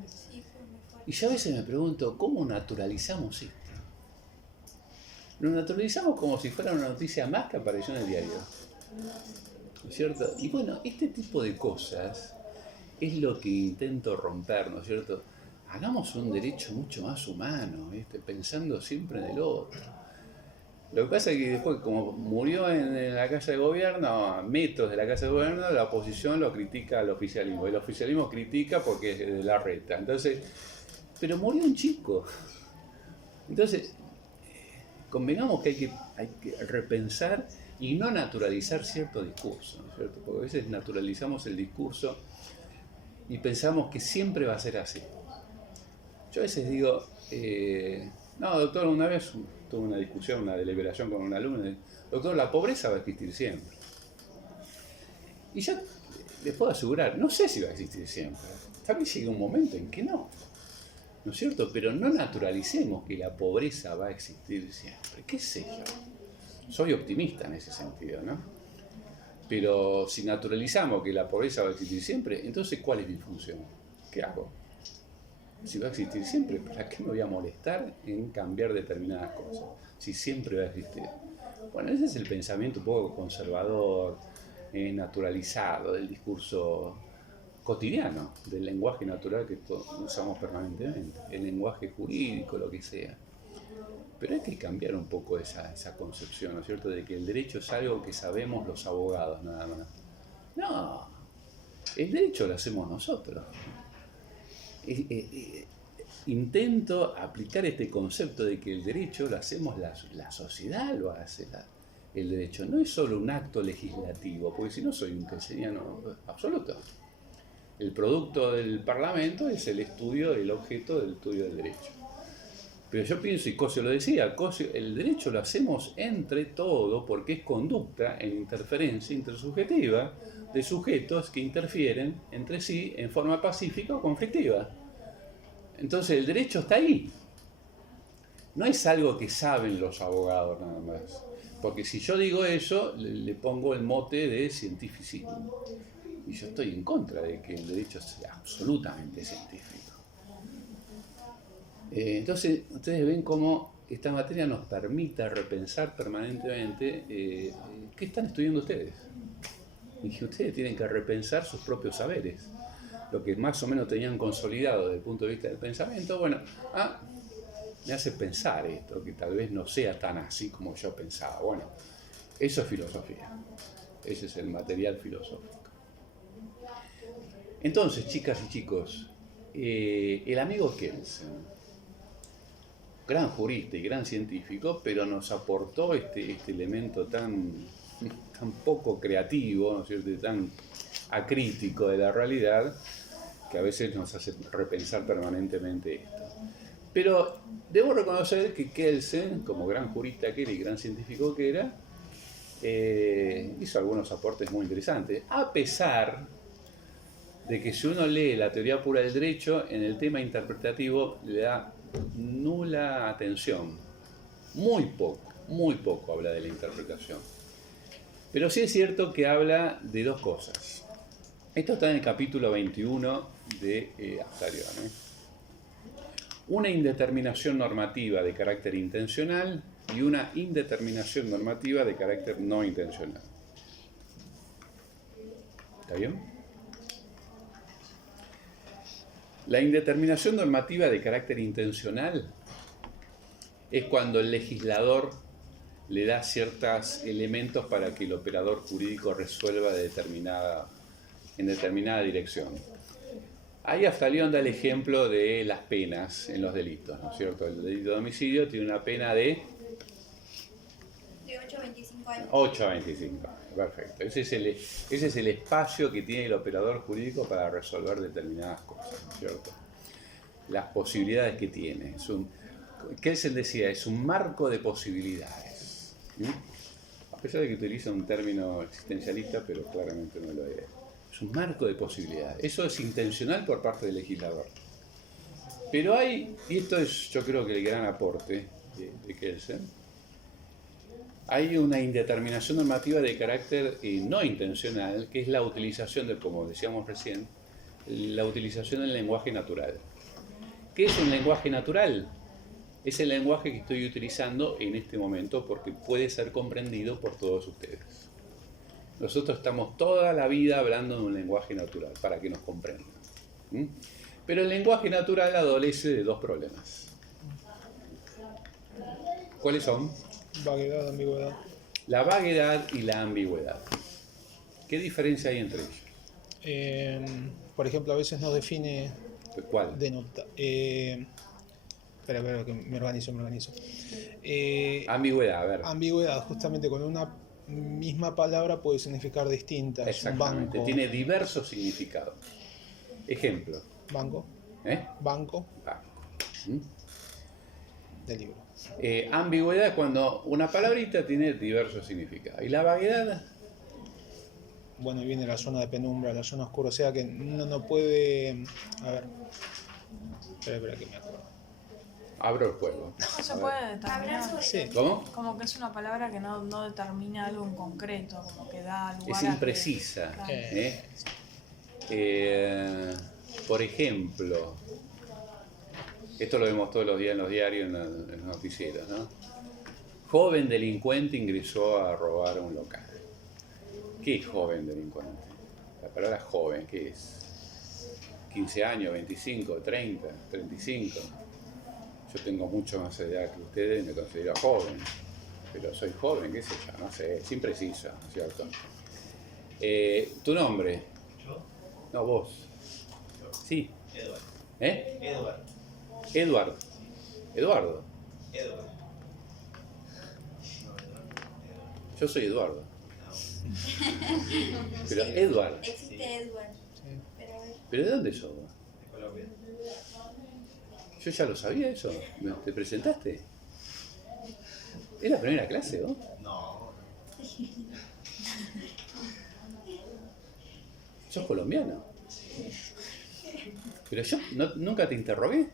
Sí, fue muy fuerte. Y yo a veces me pregunto, ¿cómo naturalizamos esto? Lo naturalizamos como si fuera una noticia más que apareció en el diario. ¿No es cierto? Y bueno, este tipo de cosas es lo que intento romper, ¿no es cierto? Hagamos un derecho mucho más humano, ¿viste? Pensando siempre en el otro. Lo que pasa es que después, como murió en la Casa de Gobierno, a metros de la Casa de Gobierno, la oposición lo critica al oficialismo. Y el oficialismo critica porque es de la reta. Entonces, pero murió un chico. Entonces, convengamos que hay que repensar y no naturalizar cierto discurso, ¿no es cierto? Porque a veces naturalizamos el discurso y pensamos que siempre va a ser así. Yo a veces digo, no, doctor, una vez tuve una discusión, una deliberación con un alumno, doctor, la pobreza va a existir siempre. Y yo les puedo asegurar, no sé si va a existir siempre. También llega un momento en que no. ¿No es cierto? Pero no naturalicemos que la pobreza va a existir siempre. ¿Qué sé yo? Soy optimista en ese sentido, ¿no? Pero si naturalizamos que la pobreza va a existir siempre, entonces ¿cuál es mi función? ¿Qué hago? Si va a existir siempre, ¿para qué me voy a molestar en cambiar determinadas cosas? Si siempre va a existir. Bueno, ese es el pensamiento un poco conservador, naturalizado, del discurso cotidiano, del lenguaje natural que todos usamos permanentemente, el lenguaje jurídico, lo que sea. Pero hay que cambiar un poco esa concepción, ¿no es cierto?, de que el derecho es algo que sabemos los abogados nada más. No, el derecho lo hacemos nosotros. Intento aplicar este concepto de que el derecho lo hacemos la sociedad, lo hace el derecho. No es solo un acto legislativo, porque si no soy un keynesiano absoluto. El producto del Parlamento es el estudio, el objeto del estudio del derecho. Pero yo pienso, y Cosio lo decía, el derecho lo hacemos entre todo porque es conducta en interferencia intersubjetiva de sujetos que interfieren entre sí en forma pacífica o conflictiva. Entonces el derecho está ahí. No es algo que saben los abogados nada más. Porque si yo digo eso, le pongo el mote de cientificismo. Y yo estoy en contra de que el derecho sea absolutamente científico. Entonces, ustedes ven cómo esta materia nos permite repensar permanentemente qué están estudiando ustedes. Y que ustedes tienen que repensar sus propios saberes. Lo que más o menos tenían consolidado desde el punto de vista del pensamiento, bueno, me hace pensar esto, que tal vez no sea tan así como yo pensaba. Bueno, eso es filosofía. Ese es el material filosófico. Entonces, chicas y chicos, el amigo Kelsen, gran jurista y gran científico, pero nos aportó este elemento tan poco creativo, ¿no es cierto?, y tan acrítico de la realidad, que a veces nos hace repensar permanentemente esto. Pero debo reconocer que Kelsen, como gran jurista que era y gran científico que era, hizo algunos aportes muy interesantes, a pesar de que si uno lee la teoría pura del derecho, en el tema interpretativo le da nula atención. Muy poco habla de la interpretación. Pero sí es cierto que habla de dos cosas. Esto está en el capítulo 21 de Aftalión. Una indeterminación normativa de carácter intencional y una indeterminación normativa de carácter no intencional. ¿Está bien? La indeterminación normativa de carácter intencional es cuando el legislador le da ciertos elementos para que el operador jurídico resuelva en determinada dirección. Ahí Aftalión da el ejemplo de las penas en los delitos, ¿no es cierto? El delito de homicidio tiene una pena de 8 a 25 años. 8 a 25 años, perfecto. Ese es el espacio que tiene el operador jurídico para resolver determinadas cosas, ¿no es cierto? Las posibilidades que tiene. Kelsen decía, es un marco de posibilidades. A pesar de que utiliza un término existencialista, pero claramente no lo es. Es un marco de posibilidades. Eso es intencional por parte del legislador. Pero hay, y esto es yo creo que el gran aporte de Kelsen, hay una indeterminación normativa de carácter no intencional, que es la utilización como decíamos recién, la utilización del lenguaje natural. ¿Qué es un lenguaje natural? Es el lenguaje que estoy utilizando en este momento porque puede ser comprendido por todos ustedes. Nosotros estamos toda la vida hablando de un lenguaje natural para que nos comprendan. ¿Mm? Pero el lenguaje natural adolece de dos problemas. ¿Cuáles son? Vaguedad, ambigüedad. La vaguedad y la ambigüedad. ¿Qué diferencia hay entre ellos? Por ejemplo, a veces no define ¿Cuál? Espera, que me organizo. Ambigüedad, a ver. Ambigüedad, justamente con una misma palabra puede significar distintas. Exactamente, Banco. tiene diversos significados. Ejemplo. Banco. ¿Eh? Banco. Banco. ¿Mm? De libro. Ambigüedad es cuando una palabrita tiene diversos significados. ¿Y la vaguedad? Bueno, ahí viene la zona de penumbra, la zona oscura, o sea que uno no puede... A ver. Espera que me acuerdo. Abro el juego. No se A ver. puede Hablar determinar. sobre Sí. ¿Cómo? Como que es una palabra que no determina algo en concreto, como que da lugar Es a que- imprecisa. Claro. Por ejemplo, esto lo vemos todos los días en los diarios, en los noticieros, ¿no? Joven delincuente ingresó a robar un local. ¿Qué es joven delincuente? La palabra joven, ¿qué es? 15 años, 25, 30, 35. Yo tengo mucho más edad que ustedes y me considero joven. Pero soy joven, qué sé yo, no sé, es impreciso, ¿no es cierto? ¿Tu nombre? ¿Yo? No, vos. Sí. Edward. ¿Eh? Edward. Eduardo. Eduardo. Edward. Yo soy Eduardo. No, Pero Edward. Existe Edward. Pero ¿Pero de dónde sos vos? de Colombia. Yo ya lo sabía eso. ¿Te presentaste? ¿Es la primera clase, vos? No. ¿Sos colombiano? Pero yo nunca te interrogué.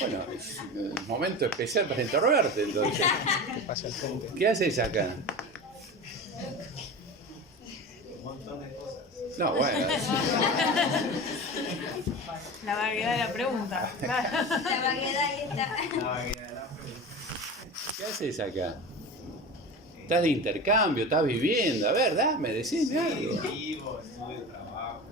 Bueno, es un momento especial para interrogarte entonces. ¿Qué pasa al frente? ¿Qué haces acá? Un montón de cosas. No, bueno. La vaguedad de la pregunta. Claro. la vaguedad ahí está. La vaguedad de la pregunta. ¿Qué haces acá? ¿Estás de intercambio? ¿Estás viviendo? A ver, dame, decime algo. Vivo, estudio, trabajo.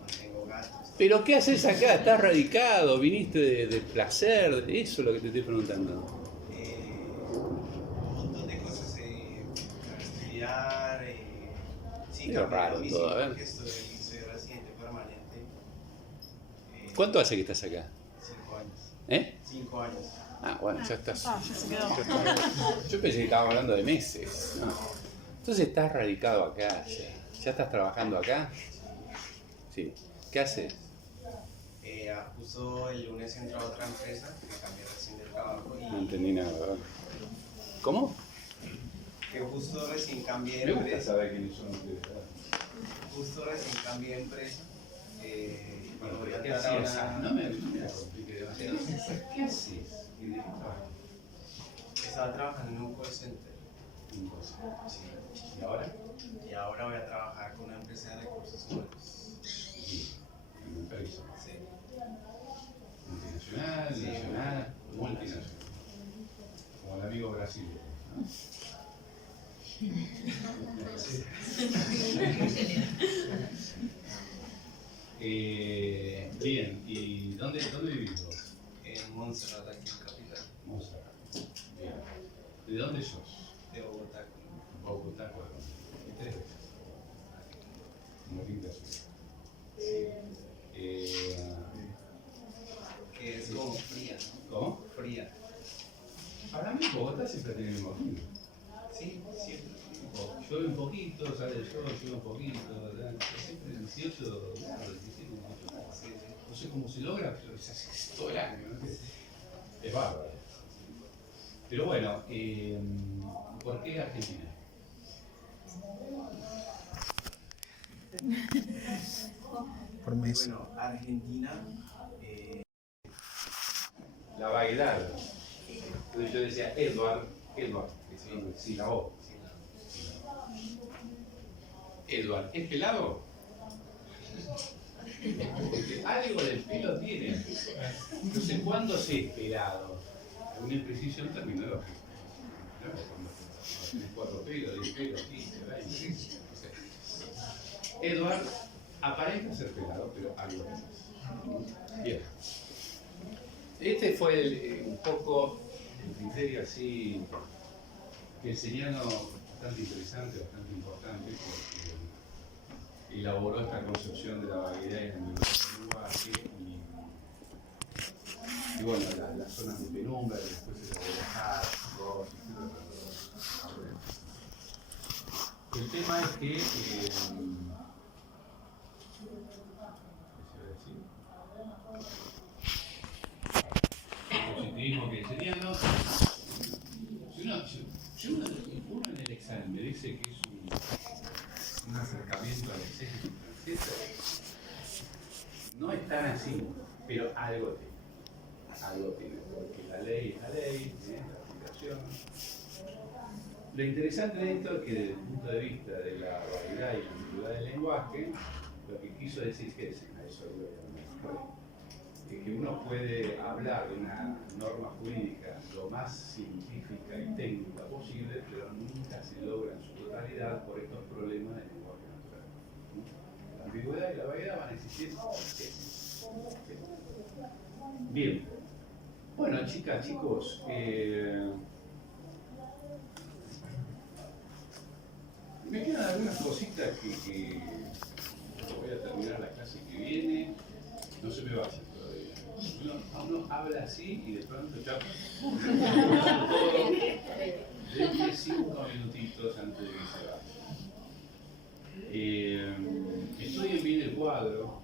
No tengo gastos. ¿Pero qué haces acá? ¿Estás radicado? ¿Viniste de placer? Eso es lo que te estoy preguntando. Un montón de cosas para estudiar. Sí, Medio cambié raro de todo, a ver. porque soy residente permanente. ¿Cuánto hace que estás acá? 5 años. ¿Eh? 5 años. Ah, bueno, ya estás. Ah, ya se quedó. Yo pensé que estábamos hablando de meses. ¿No? Entonces estás radicado acá. ¿Ya estás trabajando acá? Sí. ¿Qué haces? Justo el lunes entró a otra empresa que cambié recién de trabajo No y entendí nada, ¿verdad? ¿Cómo? que justo recién cambié de Me gusta empresa. saber quiénes son ustedes. ¿verdad? Justo recién cambié de empresa. Bueno, Voy a pero ¿qué entrar a hacías? una- No me la complique demasiado. ¿Qué haces? ¿Y de qué trabajas? Estaba trabajando en un call center. En cosa. Sí. ¿Y ahora? Y ahora voy a trabajar con una empresa de recursos humanos. En una empresa. Sí. Multinacional, Sí. nacional, multinacional. Como el amigo brasileño. ¿No? Bien, ¿y dónde vivís vos? En Montserrat, aquí en Capital, Montserrat. Bien. ¿De dónde sos? de Bogotá. Bogotá, Colombia. ¿Y 3 veces? Una linda ciudad. Que es como fría, ¿no? ¿Cómo? Fría. Para mí Bogotá siempre tiene el mismo clima. Sí, siempre. Llueve un poquito, sale el sol, llueve un poquito, ¿verdad? Siempre 18 grados, 17, 18 grados. Sí, sí. No sé cómo se logra, pero es así todo el año, ¿no? Es bárbaro. Pero bueno, ¿por qué Argentina? Por mes. Bueno, Argentina. La vaguedad. Entonces yo decía Edward, sí, la voz. Sí, Edward, ¿es pelado? Porque algo del pelo tiene. Entonces, ¿cuándo se esperado? Una imprecisión terminológica. Cuando tenés 4 pelos, 10 pelos, 15, 20, 15. Edward aparenta ser pelado, pero algo es. Bien. Este fue un poco el criterio así kelseniano, bastante interesante, bastante importante, porque elaboró esta concepción de la vaguedad en el lenguaje y bueno, las zonas de penumbra, que después se elaboró Hart, Ross, etc. El tema es que positivismo kelseniano, si uno en el examen me dice que es un acercamiento al exégesis francés, no es tan así, pero algo tiene, porque la ley es la ley, la aplicación. Lo interesante de esto es que desde el punto de vista de la variedad y la ambigüedad del lenguaje, lo que quiso decir Kelsen, a eso digo, es que uno puede hablar de una norma jurídica lo más científica y técnica posible, pero nunca se logra en su totalidad por estos problemas del lenguaje natural. La ambigüedad y la vaguedad van a existir siempre. Bien. Bueno, chicas, chicos, me quedan algunas cositas que voy a terminar la clase que viene. No se me vayan todavía. Uno habla así y de pronto ya todo de 5 minutitos antes de que se vaya. Estudien bien el cuadro.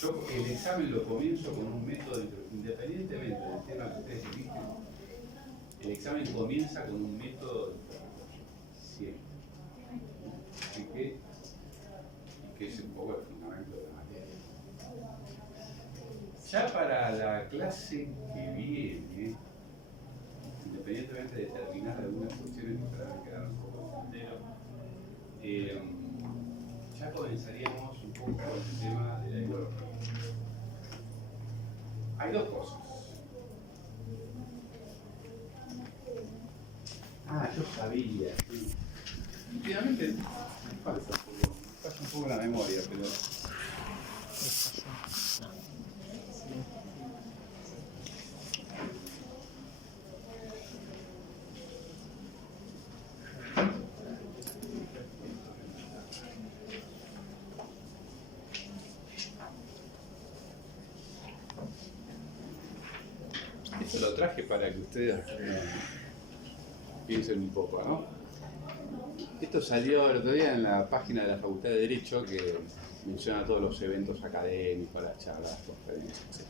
Yo el examen lo comienzo con un método, independientemente del tema que ustedes eligen, el examen comienza con un método de interpretación, siempre. Así que es un poco el fundamento de la materia. Ya para la clase que viene, independientemente de terminar algunas cuestiones que me quedaron un poco entero, ya comenzaríamos un poco con el tema de la ideología. Hay dos cosas. Yo sabía. Últimamente me pasa un poco la memoria, pero. Esto lo traje para que ustedes piensen un poco, ¿no? Esto salió el otro día en la página de la Facultad de Derecho que menciona todos los eventos académicos, las charlas, conferencias, etc.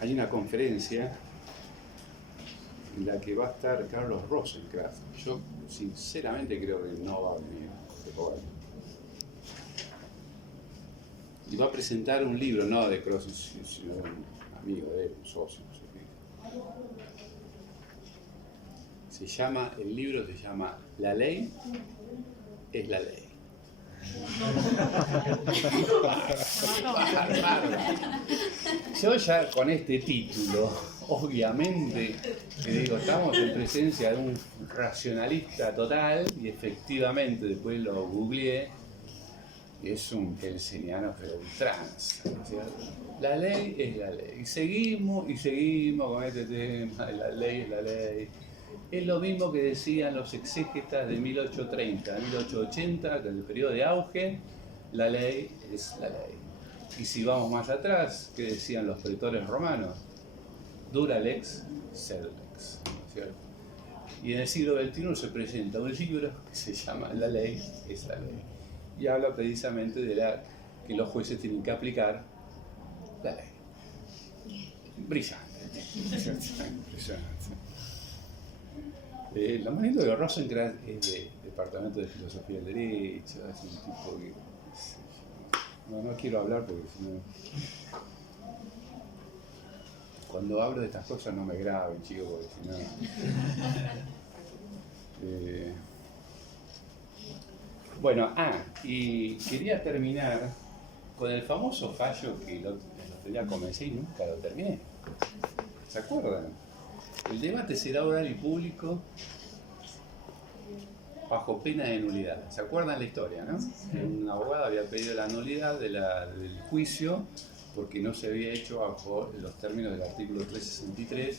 Hay una conferencia en la que va a estar Carlos Rosenkrantz. Yo sinceramente creo que no va a venir de poder. Y va a presentar un libro, no de Crossen, sino de un amigo de él, un socio, no sé qué. El libro se llama La ley es la ley. Yo ya con este título, obviamente, digo, estamos en presencia de un racionalista total y efectivamente después lo googleé. Es un kelseniano pero ultranza, ¿no es cierto? La ley es la ley. Y seguimos con este tema de la ley es la ley. Es lo mismo que decían los exégetas de 1830, 1880, que en el periodo de auge, la ley es la ley. Y si vamos más atrás, ¿qué decían los pretores romanos? Dura lex, sed lex, ¿no es cierto? Y en el siglo XXI se presenta un libro que se llama La ley es la ley. Y habla precisamente de que los jueces tienen que aplicar la ley. Brillante. Brillante. Lo más lindo de Rosenkrantz es del Departamento de Filosofía del Derecho, es un tipo que... No quiero hablar porque si no... Cuando hablo de estas cosas no me graben, chicos, porque si no... Bueno, y quería terminar con el famoso fallo que el otro día comencé y nunca lo terminé. ¿Se acuerdan? El debate será oral y público bajo pena de nulidad. ¿Se acuerdan la historia, no? Un abogado había pedido la nulidad del juicio porque no se había hecho bajo los términos del artículo 363,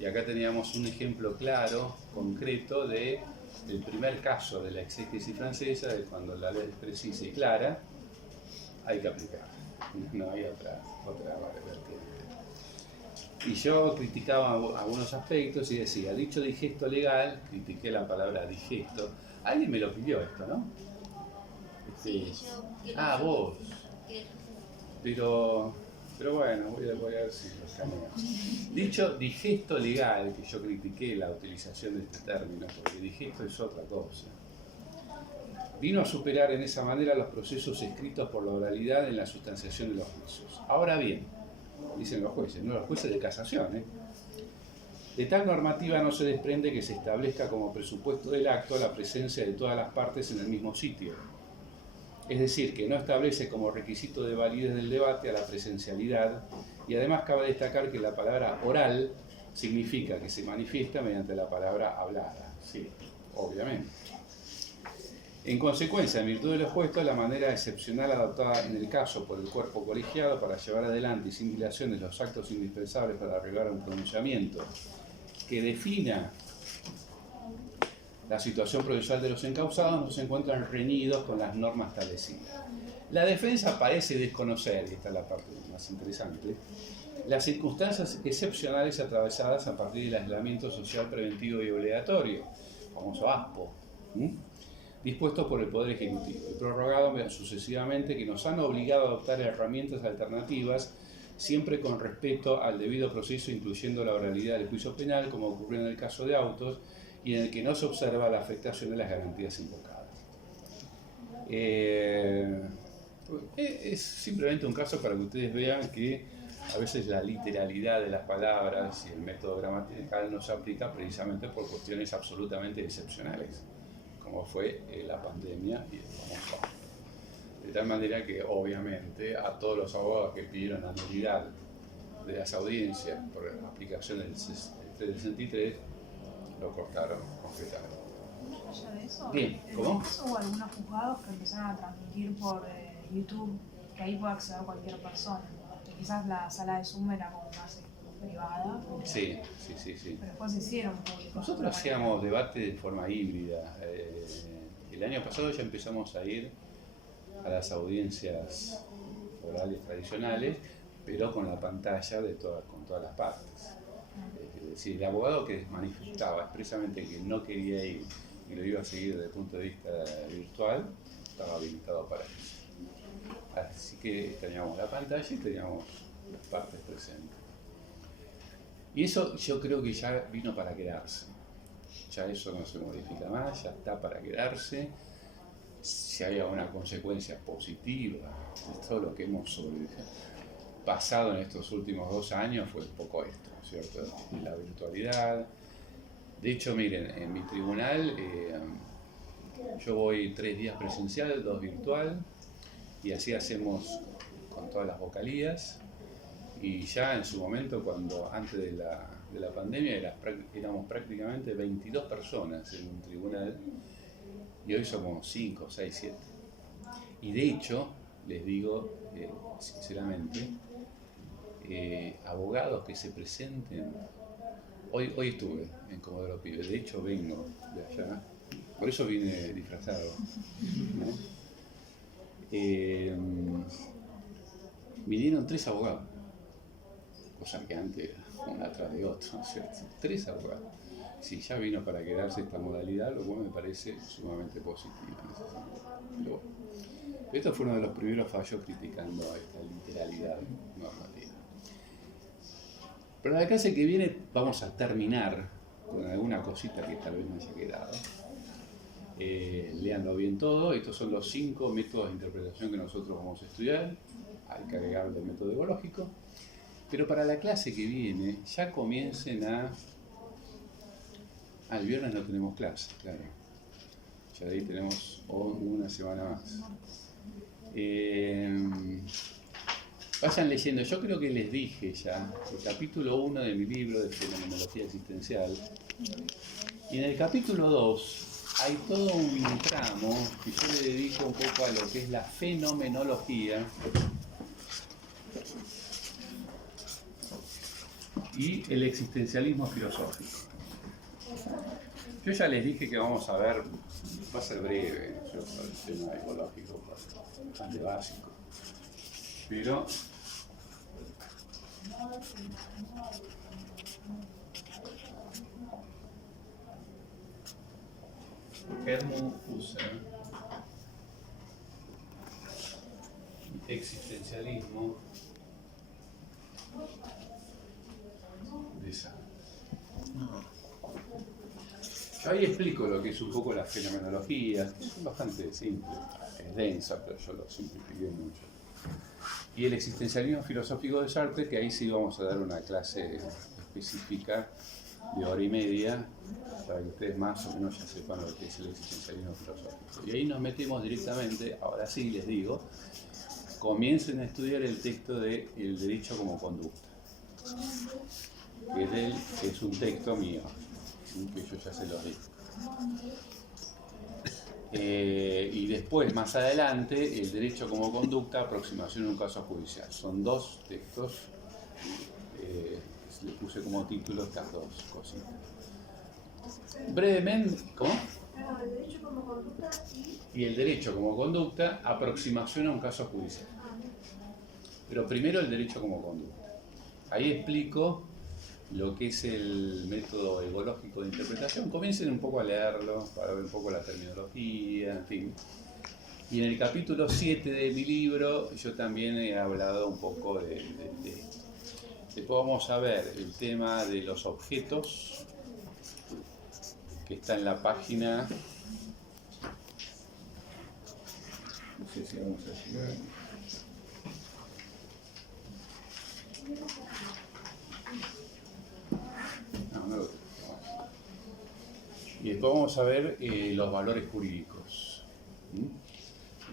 y acá teníamos un ejemplo claro, concreto, del primer caso de la exégesis francesa, de cuando la ley es precisa y clara, hay que aplicar. No hay otra vertiente. Y yo criticaba algunos aspectos y decía, dicho digesto legal, critiqué la palabra digesto. Alguien me lo pidió esto, ¿no? Sí, yo Vos. que- Pero bueno, voy a ver si lo escaneo. Dicho digesto legal, que yo critiqué la utilización de este término, porque digesto es otra cosa, vino a superar en esa manera los procesos escritos por la oralidad en la sustanciación de los juicios. Ahora bien, dicen los jueces, no los jueces de casación, de tal normativa no se desprende que se establezca como presupuesto del acto la presencia de todas las partes en el mismo sitio. Es decir, que no establece como requisito de validez del debate a la presencialidad, y además cabe destacar que la palabra oral significa que se manifiesta mediante la palabra hablada. Sí, obviamente. En consecuencia, en virtud de lo expuesto, la manera excepcional adoptada en el caso por el cuerpo colegiado para llevar adelante y sin dilaciones los actos indispensables para arribar a un pronunciamiento que defina la situación procesal de los encausados no se encuentran reñidos con las normas establecidas. La defensa parece desconocer, y esta es la parte más interesante, las circunstancias excepcionales atravesadas a partir del aislamiento social preventivo y obligatorio, famoso ASPO, dispuesto por el Poder Ejecutivo y prorrogado sucesivamente, que nos han obligado a adoptar herramientas alternativas siempre con respeto al debido proceso, incluyendo la oralidad del juicio penal, como ocurrió en el caso de Autos, y en el que no se observa la afectación de las garantías invocadas. Es simplemente un caso para que ustedes vean que a veces la literalidad de las palabras y el método gramatical no se aplica precisamente por cuestiones absolutamente excepcionales, como fue la pandemia y el famoso. De tal manera que, obviamente, a todos los abogados que pidieron la nulidad de las audiencias por la aplicación del 363, lo cortaron completamente. Más allá de eso, Bien, en ¿cómo? el caso hubo algunos juzgados que empezaron a transmitir por YouTube, que ahí puede acceder cualquier persona. Que quizás la sala de Zoom era como más privada. Sí. Pero después se hicieron públicos. Nosotros hacíamos debate de forma híbrida. El año pasado ya empezamos a ir a las audiencias orales tradicionales, pero con la pantalla con todas las partes. Es decir, el abogado que manifestaba expresamente que no quería ir y lo iba a seguir desde el punto de vista virtual, estaba habilitado para eso. Así que teníamos la pantalla y teníamos las partes presentes. Y eso yo creo que ya vino para quedarse. Ya eso no se modifica más, ya está para quedarse. Si hay alguna consecuencia positiva de todo lo que hemos pasado en estos últimos 2 años, fue un poco esto, ¿no es cierto? La virtualidad. De hecho, miren, en mi tribunal yo voy 3 días presencial, 2 virtual, y así hacemos con todas las vocalías. Y ya en su momento, antes de la pandemia, éramos prácticamente 22 personas en un tribunal, y hoy somos 5, 6, 7. Y de hecho, les digo sinceramente, abogados que se presenten, hoy estuve en Comodoro Pi, de hecho vengo de allá, por eso vine disfrazado, ¿no? Vinieron 3 abogados, cosa que antes era uno atrás de otro, ¿no es cierto? 3 abogados. Si ya vino para quedarse esta modalidad, lo cual me parece sumamente positivo en ese sentido. Pero bueno, esto fue uno de los primeros fallos criticando a esta literalidad normativa. Pero en la clase que viene vamos a terminar con alguna cosita que tal vez me haya quedado. Léanlo bien todo. Estos son los 5 métodos de interpretación que nosotros vamos a estudiar. Hay que agregarle el método ecológico. Pero para la clase que viene ya comiencen el viernes no tenemos clase, claro. fecha, de ahí tenemos una semana más. Vayan leyendo, yo creo que les dije ya, el capítulo 1 de mi libro de Fenomenología Existencial, y en el capítulo 2 hay todo un tramo que yo le dedico un poco a lo que es la fenomenología y el existencialismo filosófico. Yo ya les dije que vamos a ver, va a ser breve, yo para el tema ecológico, bastante básico, pero Helmut Husserl, existencialismo de Sartre. Yo ahí explico lo que es un poco la fenomenología, es bastante simple, es densa, pero yo lo simplifiqué mucho. Y el existencialismo filosófico de Sartre, que ahí sí vamos a dar una clase específica de hora y media, para que ustedes más o menos ya sepan lo que es el existencialismo filosófico. Y ahí nos metemos directamente, ahora sí les digo, comiencen a estudiar el texto de El derecho como conducta, que es un texto mío, que yo ya se los digo. Y después, más adelante, El derecho como conducta, aproximación a un caso judicial. Son dos textos, le puse como título estas dos cositas. Brevemente, ¿cómo? El derecho como conducta Y el derecho como conducta, aproximación a un caso judicial. Pero primero el derecho como conducta. Ahí explico lo que es el método ecológico de interpretación. Comiencen un poco a leerlo para ver un poco la terminología, en fin. Y en el capítulo 7 de mi libro yo también he hablado un poco de esto. Después vamos a ver el tema de los objetos, que está en la página. No sé si vamos a llegar. No lo tengo. Y después vamos a ver los valores jurídicos.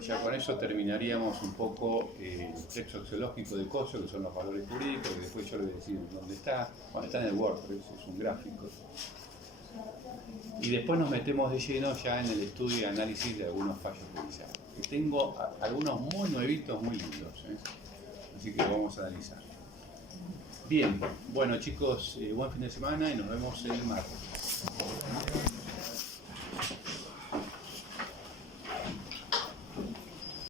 Y ya con eso terminaríamos un poco el texto axiológico de Coso, que son los valores jurídicos, y después yo les voy a decir dónde está. Bueno, está en el WordPress, es un gráfico. Y después nos metemos de lleno ya en el estudio y análisis de algunos fallos judiciales. Que tengo algunos muy nuevitos, muy lindos, así que lo vamos a analizar. Bien, bueno chicos, buen fin de semana y nos vemos el martes.